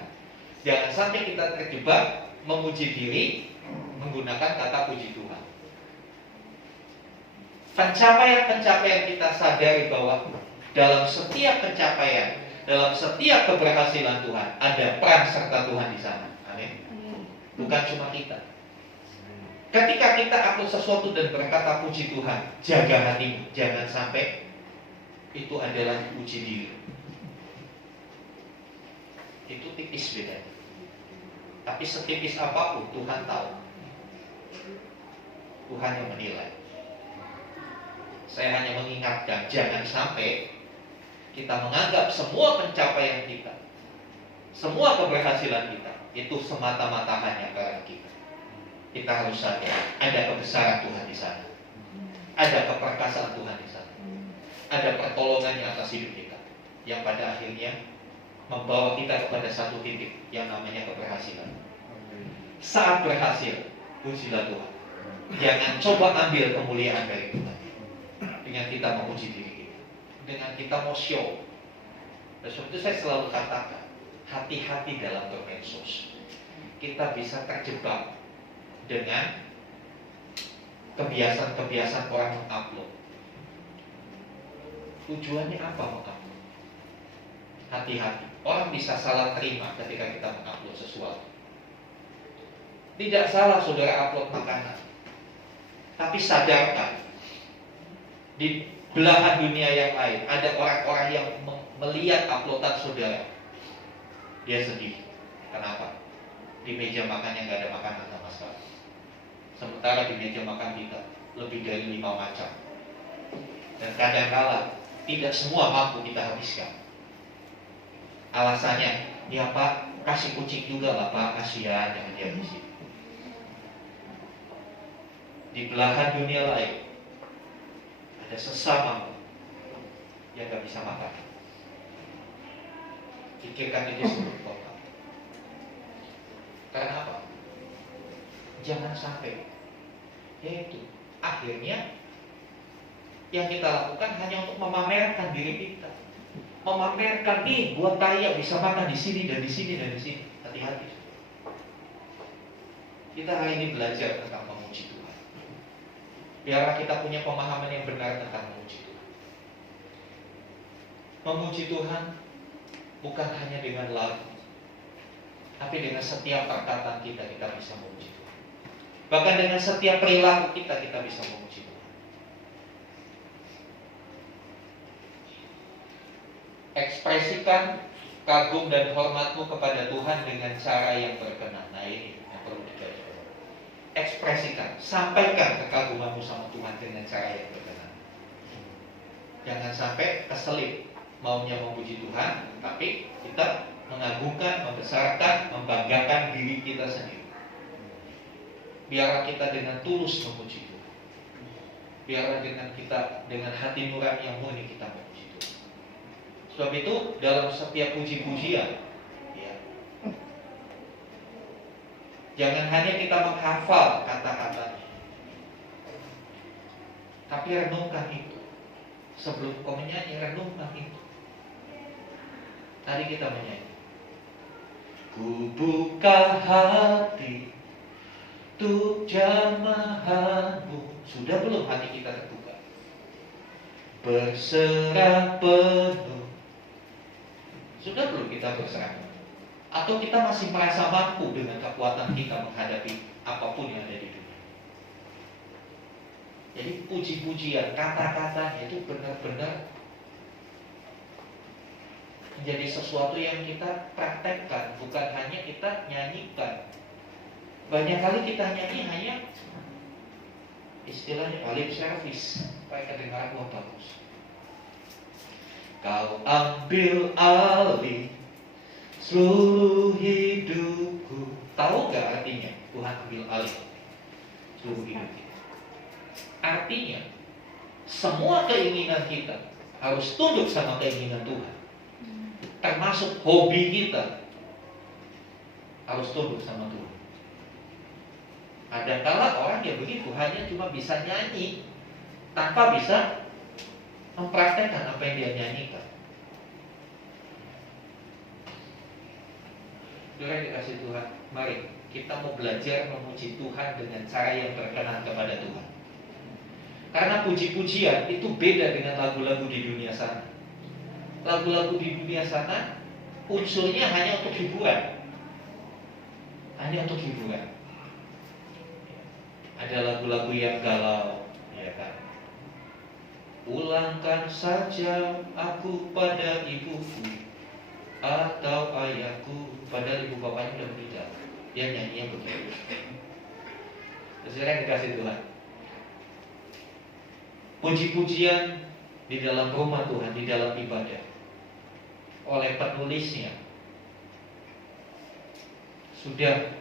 Jangan sampai kita terjebak memuji diri menggunakan kata puji Tuhan. Pencapaian-pencapaian kita sadari bahwa dalam setiap pencapaian, dalam setiap keberhasilan Tuhan ada peran serta Tuhan di sana. Amin. Bukan cuma kita. Ketika kita upload sesuatu dan berkata puji Tuhan, jaga hatimu, jangan sampai itu adalah puji diri. Itu tipis bedanya. Tapi setipis apapun Tuhan tahu. Tuhan yang menilai. Saya hanya mengingatkan, jangan sampai kita menganggap semua pencapaian kita, semua keberhasilan kita itu semata-mata hanya karena kita. Kita harus sadar ada kebesaran Tuhan di sana, ada keperkasaan Tuhan di sana, ada pertolongannya atas hidup kita, yang pada akhirnya membawa kita kepada satu titik yang namanya keberhasilan. Saat berhasil, pujilah Tuhan. Jangan coba ambil kemuliaan dari Tuhan dengan kita memuji diri kita, dengan kita mau show. Dan sebab itu saya selalu katakan, hati-hati dalam bermedsos. Kita bisa terjebak dengan kebiasaan-kebiasaan orang mengupload. Tujuannya apa mengupload? Hati-hati. Orang bisa salah terima ketika kita mengupload sesuatu. Tidak salah saudara upload makanan, tapi sadarkan di belahan dunia yang lain ada orang-orang yang melihat uploadan saudara. Dia sedih. Kenapa? Di meja makannya nggak ada makanan sama sekali. Sementara di meja makan kita lebih dari 5 macam. Dan kadang-kala tidak semua mampu kita habiskan. Alasannya, ya Pak, kasih kucing juga lah Pak, kasihan yang dihabisin. Di belahan dunia lain ada sesama yang gak bisa makan. Pikirkan itu sebelum total. Karena apa? Jangan sampai yaitu akhirnya yang kita lakukan hanya untuk memamerkan diri kita. Memamerkan nih, gua kaya bisa makan di sini dan di sini dan di sini. Hati-hati. Kita hari ini belajar tentang memuji Tuhan. Biarlah kita punya pemahaman yang benar tentang memuji Tuhan. Memuji Tuhan bukan hanya dengan lagu, tapi dengan setiap perkataan kita bisa memuji Tuhan. Bahkan dengan setiap perilaku kita bisa memuji Tuhan. Ekspresikan kagum dan hormatmu kepada Tuhan dengan cara yang berkenan. Nah ini yang perlu digarisbawahi. Ekspresikan, sampaikan kekagumanmu sama Tuhan dengan cara yang berkenan. Jangan sampai keselip maunya memuji Tuhan, tapi kita mengagungkan, membesarkan, membanggakan diri kita sendiri. Biarlah kita dengan tulus memuji Tuhan. Biarlah dengan hati nurani yang murni kita memuji Tuhan. Sebab itu dalam setiap puji-pujian, ya, jangan hanya kita menghafal kata-katanya, tapi renungkan itu. Sebelum kau menyanyi, renungkan itu. Tadi kita menyanyi, ku buka hati untuk jamahanmu. Sudah belum hati kita terbuka? Berserah penuh. Sudah belum kita berserah? Atau kita masih merasa mampu dengan kekuatan kita menghadapi apapun yang ada di dunia? Jadi puji-pujian, kata-katanya itu benar-benar menjadi sesuatu yang kita praktekkan, bukan hanya kita nyanyikan. Banyak kali kita nyanyi hanya istilahnya lip service, supaya kedengaran wah bagus. Kau ambil alih seluruh hidupku. Tahu nggak artinya Tuhan ambil alih seluruh hidup kita? Artinya semua keinginan kita harus tunduk sama keinginan Tuhan. Termasuk hobi kita harus tunduk sama Tuhan. Ada kala orang yang begitu hanya cuma bisa nyanyi tanpa bisa mempraktekkan apa yang dia nyanyikan. Saudara yang dikasih Tuhan, mari kita mau belajar memuji Tuhan dengan cara yang berkenan kepada Tuhan. Karena puji-pujian itu beda dengan lagu-lagu di dunia sana. Lagu-lagu di dunia sana unsurnya hanya untuk hiburan. Hanya untuk hiburan. Ada lagu-lagu yang galau, ya kan? Pulangkan saja aku pada ibuku atau ayahku, padahal ibu bapaknya sudah meninggal. Dia nyanyinya begitu. Saudara dikasih Tuhan, puji-pujian di dalam rumah Tuhan, di dalam ibadah oleh penulisnya sudah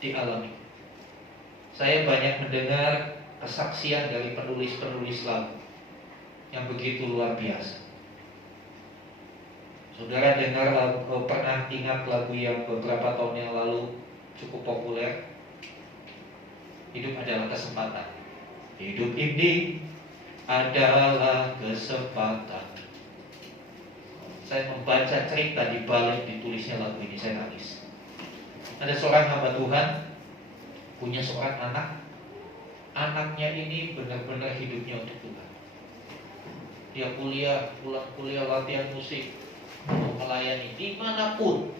dialami. Saya banyak mendengar kesaksian dari penulis-penulis lagu yang begitu luar biasa. Saudara dengar lagu, pernah ingat lagu yang beberapa tahun yang lalu cukup populer? Hidup adalah kesempatan. Hidup ini adalah kesempatan. Saya membaca cerita di balik ditulisnya lagu ini, saya nangis. Ada seorang hamba Tuhan punya seorang anak. Anaknya ini benar-benar hidupnya untuk Tuhan. Dia kuliah, pulang kuliah, latihan musik, melayani dimanapun.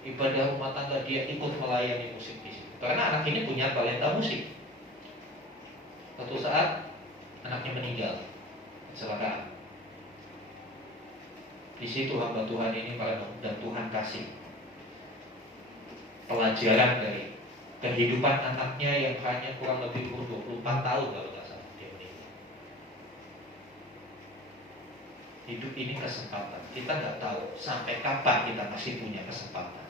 Ibadah rumah tangga dia ikut melayani musik di situ. Karena anak ini punya talenta musik. Suatu saat anaknya meninggal, kecelakaan. Di situ hamba Tuhan ini merenung dan Tuhan kasih pelajaran dari kehidupan anaknya yang hanya kurang lebih 24 tahun kalau nggak salah dia meninggal. Hidup ini kesempatan. Kita nggak tahu sampai kapan kita masih punya kesempatan.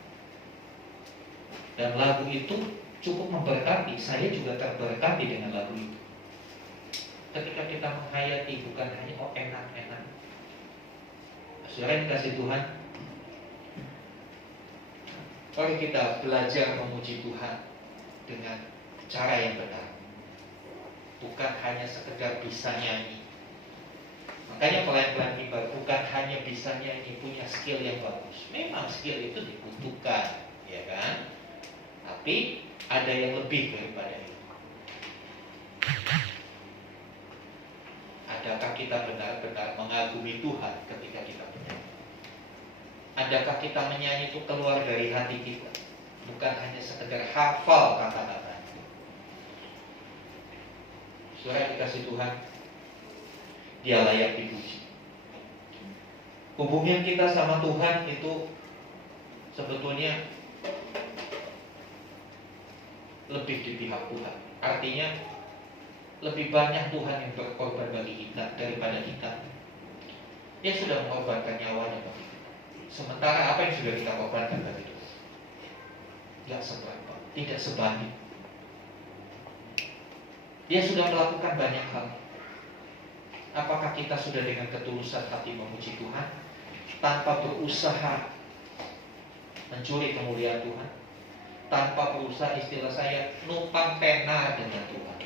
Dan lagu itu cukup memberkati. Saya juga terberkati dengan lagu itu. Ketika kita menghayati bukan hanya enak-enak. Saudara yang dikasih Tuhan, mari kita belajar memuji Tuhan dengan cara yang benar. Bukan hanya sekedar bisa nyanyi. Makanya pelayan-pelayan timbal bukan hanya bisa nyanyi, punya skill yang bagus. Memang skill itu dibutuhkan, ya kan? Tapi ada yang lebih daripada itu. Adakah kita benar-benar mengagumi Tuhan ketika kita menyanyi? Adakah kita menyanyi itu keluar dari hati kita? Bukan hanya sekedar hafal kata-kata. Saudara dikasih Tuhan, Dia layak dipuji. Hubungan kita sama Tuhan itu sebetulnya lebih di pihak Tuhan. Artinya lebih banyak Tuhan yang berkorban bagi kita daripada kita. Dia sudah mengorbankan nyawanya bagi kita. Sementara apa yang sudah kita korbankan bagi Tuhan tidak seberapa, tidak sebanding. Dia sudah melakukan banyak hal. Apakah kita sudah dengan ketulusan hati memuji Tuhan tanpa berusaha mencuri kemuliaan Tuhan, tanpa berusaha, istilah saya, numpang tenar dengan Tuhan,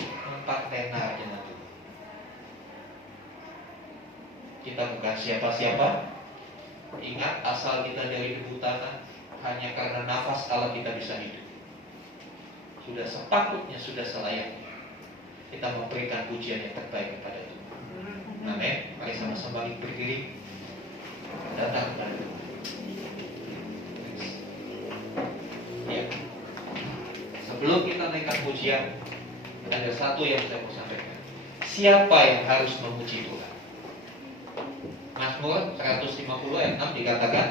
numpang tenar dengan Tuhan. Kita bukan siapa-siapa. Ingat, asal kita dari debu tanah, hanya karena nafas Allah kita bisa hidup. Sudah sepatutnya, sudah selayaknya kita memberikan pujian yang terbaik kepada Tuhan. Amin. Mari sama-sama berdiri, datang kepada Tuhan. Ya. Sebelum kita naikkan pujian, Ada satu yang saya mau sampaikan. Siapa yang harus memuji Tuhan? Mazmur 150 ayat 6 dikatakan,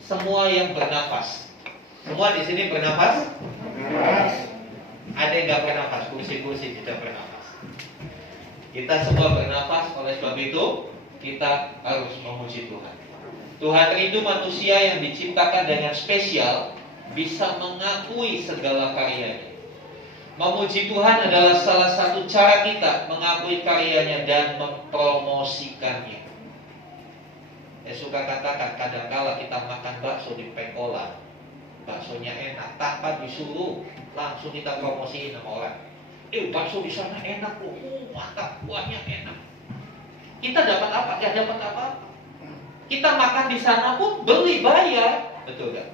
semua yang bernafas. Semua di sini bernafas? Ada yang nggak bernafas? Kursi-kursi tidak bernafas. Kita semua bernafas, oleh sebab itu kita harus memuji Tuhan. Tuhan rindu manusia yang diciptakan dengan spesial bisa mengakui segala karyanya. Memuji Tuhan adalah salah satu cara kita mengakui karyanya dan mempromosikannya. Saya suka katakan, kadang-kala kita makan bakso di pengkolan, baksonya enak, tanpa disuruh, langsung kita promosiin sama orang. Bakso di sana enak loh, mantap, kuahnya enak. Kita dapat apa? Gak dapat apa? Kita makan di sana pun beli bayar, betul gak?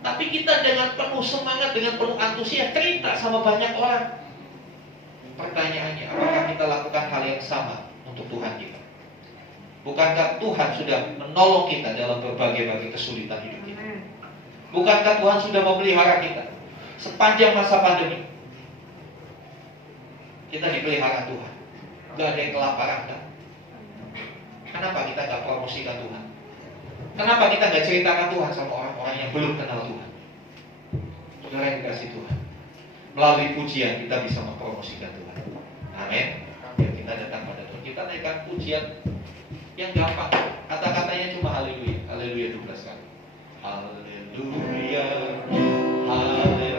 Tapi kita dengan penuh semangat, dengan penuh antusias cerita sama banyak orang. Pertanyaannya, apakah kita lakukan hal yang sama untuk Tuhan kita? Bukankah Tuhan sudah menolong kita dalam berbagai-bagai kesulitan hidup kita? Bukankah Tuhan sudah memelihara kita sepanjang masa pandemi? Kita dipelihara Tuhan. Gak ada yang kelaparan kan? Kenapa kita gak promosikan Tuhan? Kenapa kita gak ceritakan Tuhan sama orang-orang yang belum kenal Tuhan? Saudara yang dikasih Tuhan, melalui pujian kita bisa mempromosikan Tuhan. Amin. Ya, kita datang pada Tuhan. Kita naikkan pujian yang gampang. Kata-katanya cuma haleluya. Haleluya 12 kali. Haleluya. Haleluya.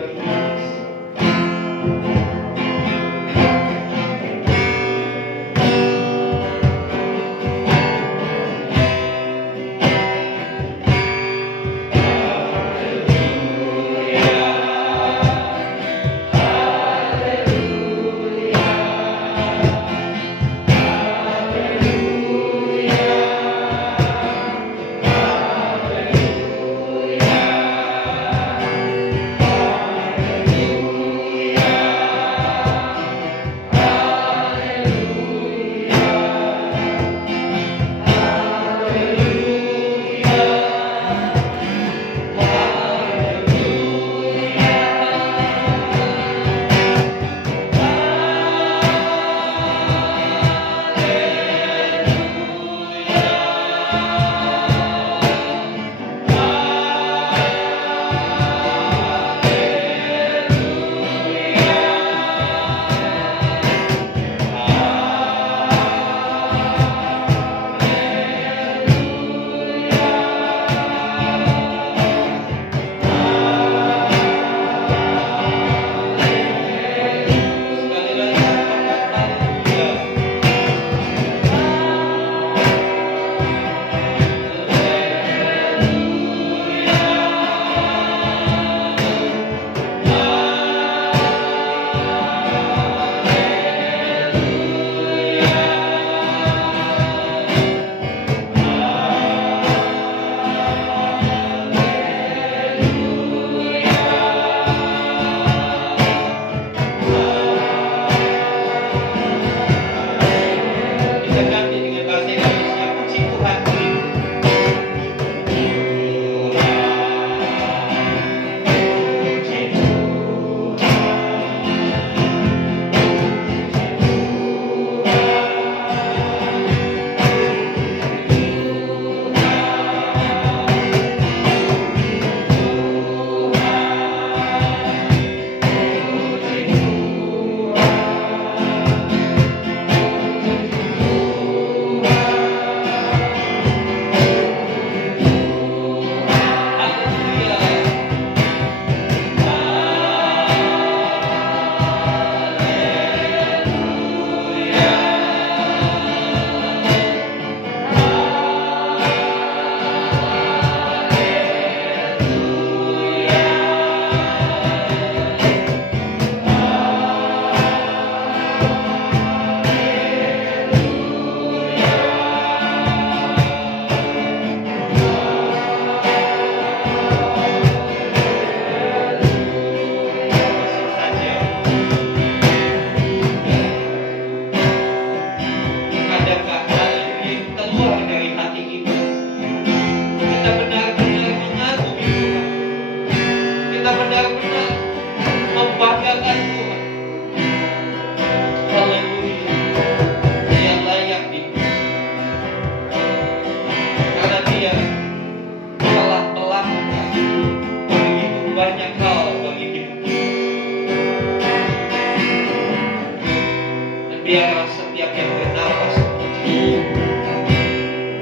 biarlah setiap yang bernapas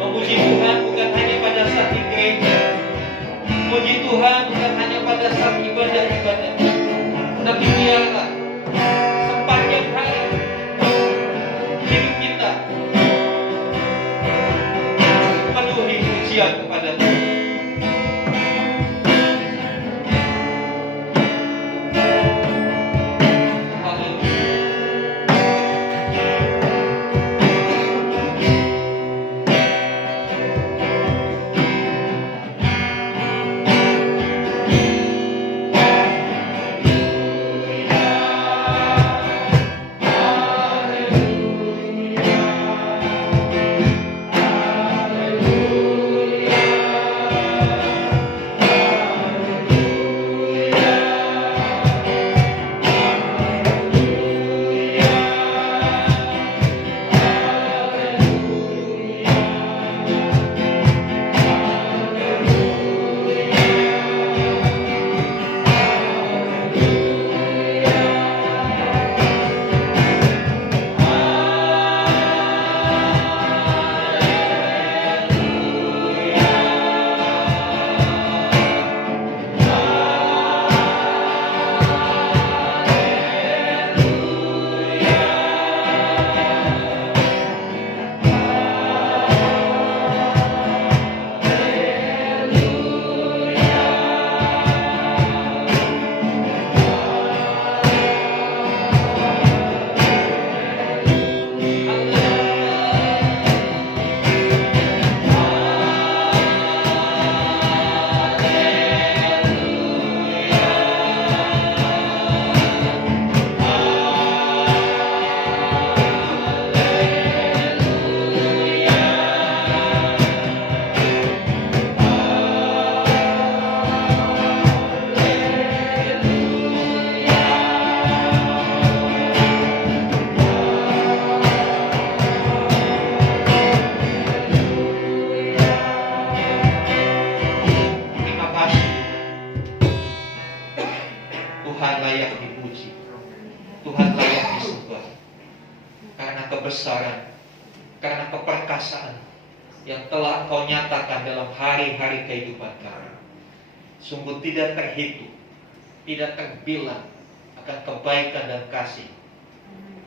memuji Tuhan bukan hanya pada saat di gereja, memuji Tuhan bukan hanya pada saat ibadah-ibadah, tapi biarlah sepanjang hari hidup kita penuhi pujian kepada Tuhan. Tuhan layak dipuji, Tuhan layak disembah karena kebesaran, karena keperkasaan yang telah Engkau nyatakan dalam hari-hari kehidupan kami. Sungguh tidak terhitung, tidak terbilang akan kebaikan dan kasih.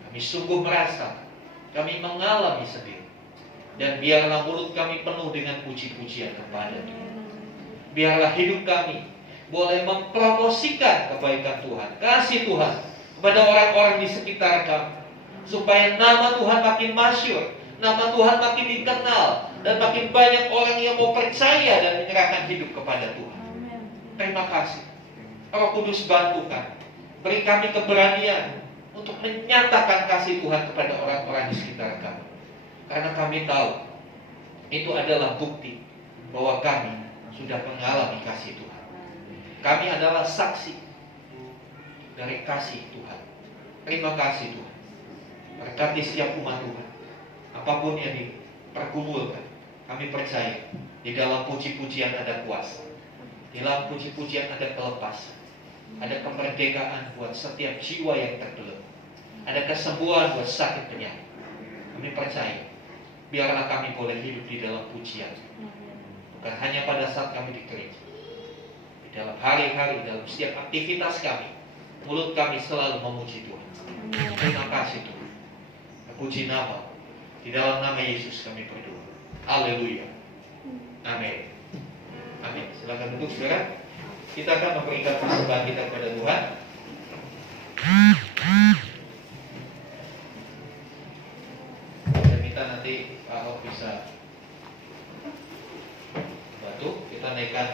Kami sungguh merasa, kami mengalami sendiri. Dan biarlah mulut kami penuh dengan puji-pujian kepada-Mu. Biarlah hidup kami boleh mempromosikan kebaikan Tuhan, kasih Tuhan kepada orang-orang di sekitar kami, supaya nama Tuhan makin masyhur, nama Tuhan makin dikenal, dan makin banyak orang yang mau percaya dan menyerahkan hidup kepada Tuhan. Terima kasih. Roh Kudus, bantu kami, beri kami keberanian untuk menyatakan kasih Tuhan kepada orang-orang di sekitar kami, karena kami tahu itu adalah bukti bahwa kami sudah mengalami kasih Tuhan. Kami adalah saksi dari kasih Tuhan. Terima kasih Tuhan. Berkati setiap umat Tuhan, apapun yang dipergumulkan, kami percaya di dalam puji-pujian ada kuasa, di dalam puji-pujian ada kelepasan, ada kemerdekaan buat setiap jiwa yang terbelenggu, ada kesembuhan buat sakit penyakit. Kami percaya, biarlah kami boleh hidup di dalam pujian, bukan hanya pada saat kami di gereja, dalam hari-hari, dalam setiap aktivitas kami, mulut kami selalu memuji Tuhan. Terima kasih Tuhan. Puji nama, di dalam nama Yesus kami berdoa. Haleluya. Amin. Amin. Silakan duduk saudara. Kita akan memberikan persembahan kita kepada Tuhan. Saya minta nanti Pak Ahok bisa bantu. Kita naikkan.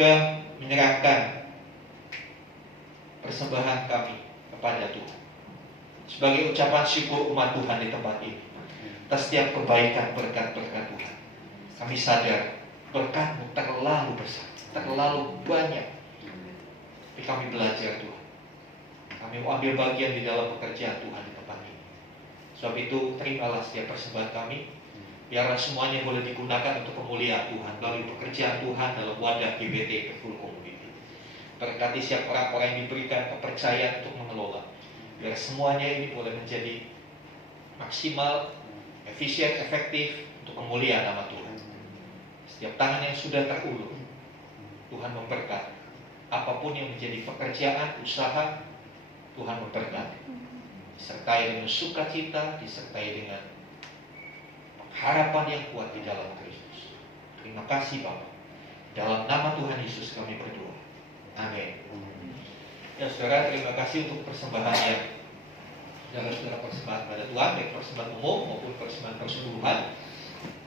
keluarga menyerahkan persembahan kami kepada Tuhan sebagai ucapan syukur umat Tuhan di tempat ini atas setiap kebaikan berkat-berkat Tuhan. Kami sadar berkat-Mu terlalu besar, terlalu banyak. Tapi kami belajar Tuhan, kami mau ambil bagian di dalam pekerjaan Tuhan di tempat ini. Sebab itu terimalah setiap persembahan kami, biarlah semuanya boleh digunakan untuk kemuliaan Tuhan melalui pekerjaan Tuhan dalam wadah GBT Full Community. Berkati siap orang-orang yang diberikan kepercayaan untuk mengelola, biar semuanya ini boleh menjadi maksimal, efisien, efektif untuk kemuliaan nama Tuhan. Setiap tangan yang sudah terulur, Tuhan memberkati. Apapun yang menjadi pekerjaan, usaha, Tuhan memberkati. Disertai dengan sukacita, disertai dengan harapan yang kuat di dalam Kristus. Terima kasih Bapa. Dalam nama Tuhan Yesus kami berdoa. Amin. Ya saudara, terima kasih untuk persembahan yang saudara persembahan pada Tuhan, baik persembahan umum maupun persembahan persekutuan.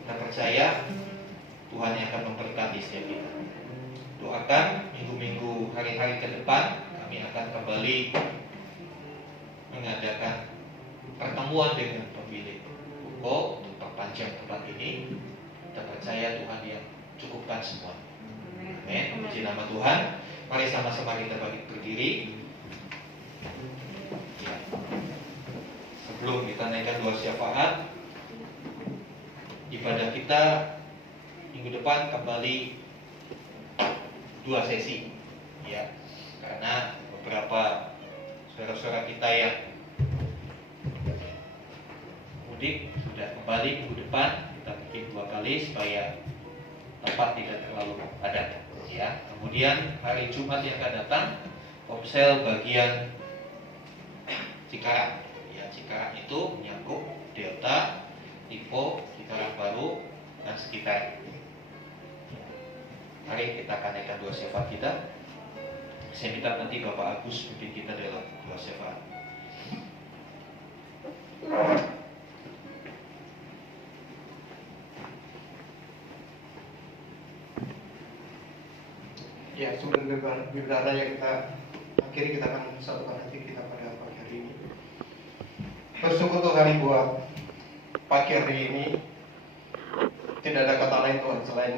Kita percaya Tuhan yang akan memberkati setiap kita. Doakan minggu-minggu hari-hari ke depan kami akan kembali mengadakan pertemuan dengan pemilik ruko untuk perpanjang tempat ini. Kita percaya Tuhan yang cukupkan semua. Amin. Puji nama Tuhan. Mari sama-sama kita berdiri. Ya. Sebelum kita naikkan doa syafaat, ibadah kita minggu depan kembali 2 sesi, ya, karena beberapa saudara-saudara kita yang mudik sudah kembali minggu depan. Kita bikin 2 kali supaya tempat tidak terlalu padat, ya. Kemudian hari Jumat yang akan datang, Komsel bagian Cikarang, ya. Cikarang itu menyangkut Delta, Tipo, Cikarang Baru, dan sekitar. Mari kita akan naikkan doa syafaat kita. Saya minta nanti Bapak Agus pimpin kita dalam doa syafaat. Ya, sebelum berbicara yang kita akhiri, kita akan satukan hati kita pada pagi hari ini. Bersyukur Tuhan buat pagi hari ini. Tidak ada kata lain Tuhan selain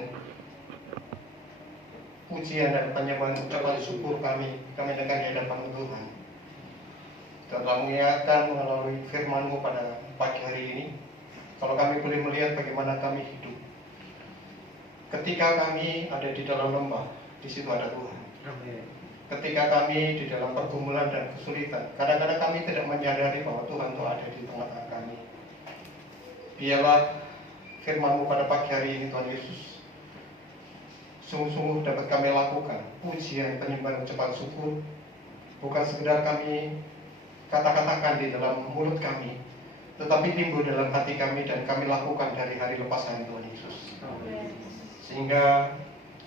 pujian dan penyembahan, ucapan syukur kami dengan di hadapan Tuhan. Telah mengingatkan melalui firman-Mu pada pagi hari ini, kalau kami boleh melihat bagaimana kami hidup. Ketika kami ada di dalam lembah, di situ ada Tuhan. Ketika kami di dalam pergumulan dan kesulitan, kadang-kadang kami tidak menyadari bahwa Tuhan itu ada di tengah-tengah kami. Biarlah firman-Mu pada pagi hari ini Tuhan Yesus sungguh-sungguh dapat kami lakukan pujian, penyembahan, ucapan syukur, bukan sekedar kami kata-katakan di dalam mulut kami, tetapi timbul dalam hati kami dan kami lakukan dari hari lepas hari Tuhan Yesus. Sehingga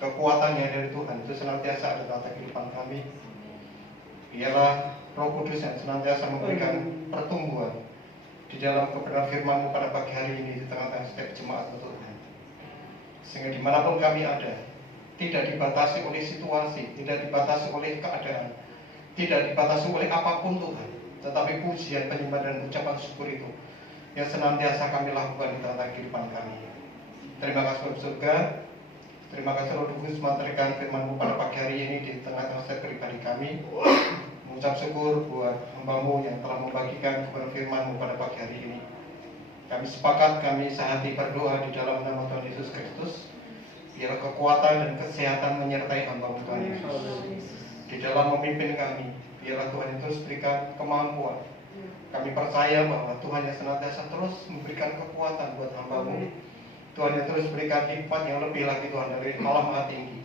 kekuatan yang dari Tuhan itu senantiasa ada dalam kehidupan kami. Biarlah Roh Kudus yang senantiasa memberikan pertumbuhan di dalam kebenaran firman-Mu pada pagi hari ini di tengah-tengah setiap jemaat Tuhan. Sehingga dimanapun kami ada, tidak dibatasi oleh situasi, tidak dibatasi oleh keadaan, tidak dibatasi oleh apapun Tuhan, tetapi pujian, penyembahan, dan ucapan syukur itu yang senantiasa kami lakukan di tengah-tengah kehidupan kami. Terima kasih Bapak surga. Terima kasih Roh Kudus mengantarkan firman-Mu pada pagi hari ini di tengah-tengah setiap pribadi kami. Mengucap syukur buat hamba-Mu yang telah membagikan kebenaran firman-Mu pada pagi hari ini. Kami sepakat, kami sehati berdoa di dalam nama Tuhan Yesus Kristus. Biarlah kekuatan dan kesehatan menyertai hamba-Mu Tuhan Yesus. Di dalam memimpin kami, biarlah Tuhan terus berikan kemampuan. Kami percaya bahwa Tuhan yang senantiasa terus memberikan kekuatan buat hamba-Mu. Tuhan yang terus berikan hikmat yang lebih lagi Tuhan dari alam maha tinggi.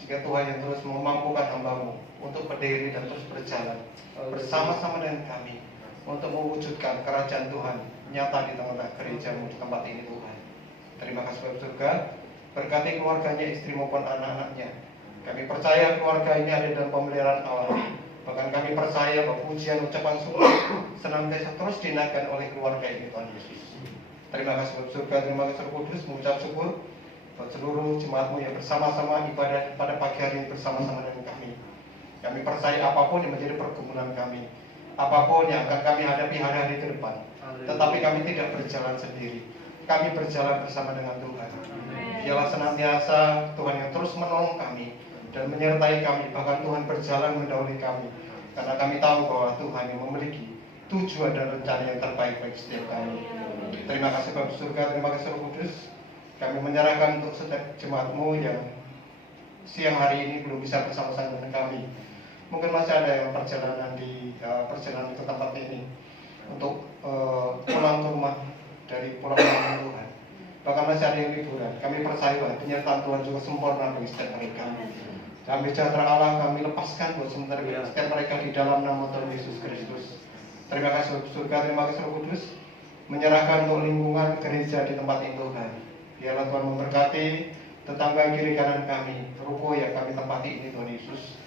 Sehingga Tuhan yang terus memampukan hamba-Mu untuk berdiri dan terus berjalan bersama-sama dengan kami untuk mewujudkan kerajaan Tuhan nyata di tengah-tengah gereja-Mu di tempat ini Tuhan. Terima kasih Bapak surga. Berkati keluarganya, istri maupun anak-anaknya. Kami percaya keluarga ini ada dalam pemeliharaan Allah. Bahkan kami percaya bahwa pujian, ucapan syukur senantiasa terus dinaikkan oleh keluarga ini Tuhan Yesus. Terima kasih Bapak surga, terima kasih Roh Kudus, mengucap syukur. buat seluruh jemaatmu yang bersama-sama ibadah pada pagi hari ini bersama-sama dengan kami. Kami percaya apapun yang menjadi pergumulan kami, apapun yang akan kami hadapi hari-hari ke depan, tetapi kami tidak berjalan sendiri. Kami berjalan bersama dengan Tuhan. Biarlah senantiasa Tuhan yang terus menolong kami dan menyertai kami, bahkan Tuhan berjalan mendahului kami, karena kami tahu bahwa Tuhan yang memiliki tujuan dan rencana yang terbaik bagi setiap kami. Terima kasih Bapa surga, terima kasih Roh Kudus. Kami menyerahkan untuk setiap jemaatmu yang siang hari ini belum bisa bersama-sama dengan kami. Mungkin masih ada yang perjalanan ke tempat ini untuk pulang ke rumah dari pulang ke Tuhan. Bahkan masih ada yang liburan. Kami percaya bahwa penyertaan Tuhan juga sempurna bagi setiap mereka. Kami sejahtera Allah, kami lepaskan buat sementara setiap mereka di dalam nama Tuhan Yesus Kristus. Terima kasih surga, terima kasih Roh Kudus. Menyerahkan untuk lingkungan gereja di tempat ini Tuhan. Biarlah Tuhan memberkati tetangga kiri kanan kami, ruko yang kami tempati ini Tuhan Yesus.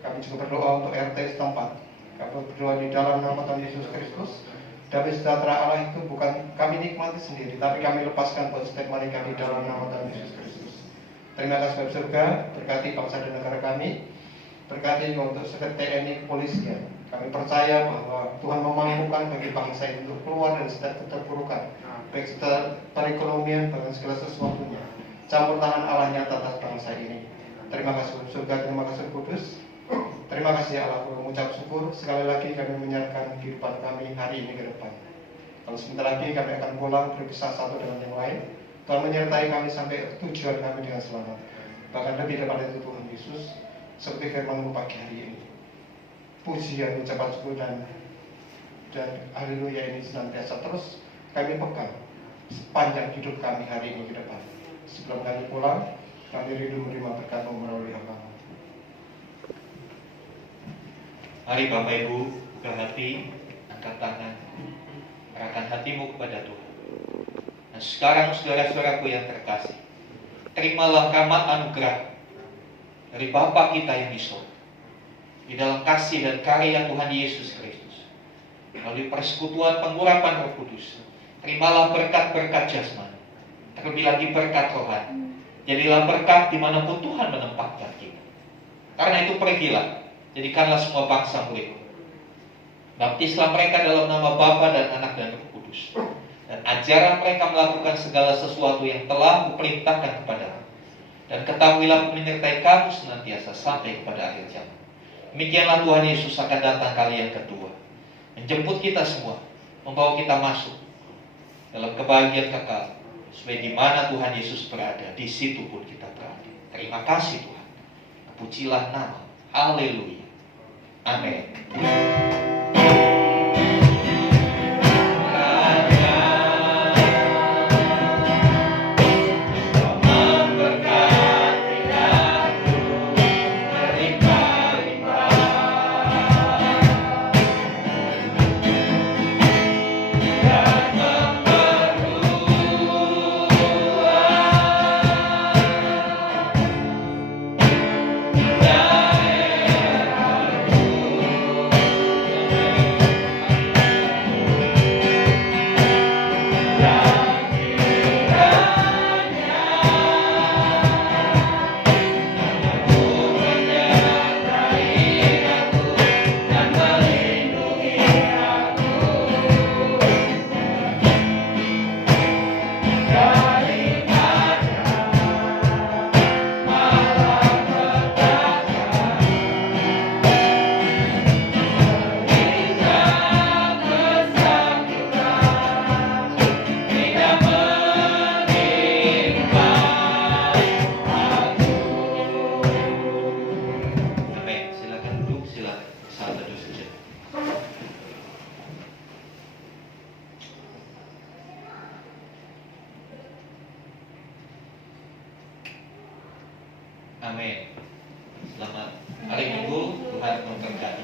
Kami juga berdoa untuk RT setempat. Kami berdoa di dalam nama Tuhan Yesus Kristus. Damai sejahtera Allah itu bukan kami nikmati sendiri, tapi kami lepaskan buat setiap mereka di dalam nama Tuhan Yesus Kristus. Terima kasih Bapak surga, berkati bangsa dan negara kami, berkati untuk setiap TNI kepolisian. Kami percaya bahwa Tuhan memampukan bagi bangsa ini untuk keluar dari setiap keterpurukan, baik secara perekonomian bahkan segala sesuatunya. Campur tangan Allah nyata atas bangsa ini. Terima kasih surga, terima kasih Kudus. Terima kasih Allah, mengucap syukur. Sekali lagi kami menyerahkan kehidupan kami hari ini ke depan. Kalau sebentar lagi kami akan pulang berpisah satu dengan yang lain. Tuhan menyertai kami sampai tujuan kami dengan selamat. Bahkan lebih daripada itu Tuhan Yesus, seperti firman-Mu pagi hari ini. Pujian, ucapan syukur dan haleluya ini senantiasa terus kami pegang sepanjang hidup kami hari ini ke depan. Sebelum kami pulang, kami rindu menerima berkat-Mu melalui hamba-Mu. Mari Bapak Ibu, buka hati, angkat tangan, arahkan hatimu kepada Tuhan. Nah sekarang saudara-saudaraku yang terkasih, terimalah rahmat anugerah dari Bapa kita yang di surga. Di dalam kasih dan karya Tuhan Yesus Kristus, melalui persekutuan pengurapan Roh Kudus, terimalah berkat-berkat jasmani, terlebih lagi berkat rohani. Jadilah berkat dimanapun Tuhan menempatkan kita. Karena itu pergilah, jadikanlah semua bangsa murid. Baptislah mereka dalam nama Bapa dan Anak dan Roh Kudus, dan ajarlah mereka melakukan segala sesuatu yang telah kuperintahkan kepadamu. Dan ketahuilah menyertai kamu senantiasa sampai kepada akhir zaman. Demikianlah Tuhan Yesus akan datang kali yang kedua, menjemput kita semua, membawa kita masuk dalam kebahagiaan kekal, supaya di mana Tuhan Yesus berada, di situ pun kita berada. Terima kasih Tuhan. Pujilah nama. Haleluya. Amin. Amin. Selamat hari Minggu, Tuhan memberkati.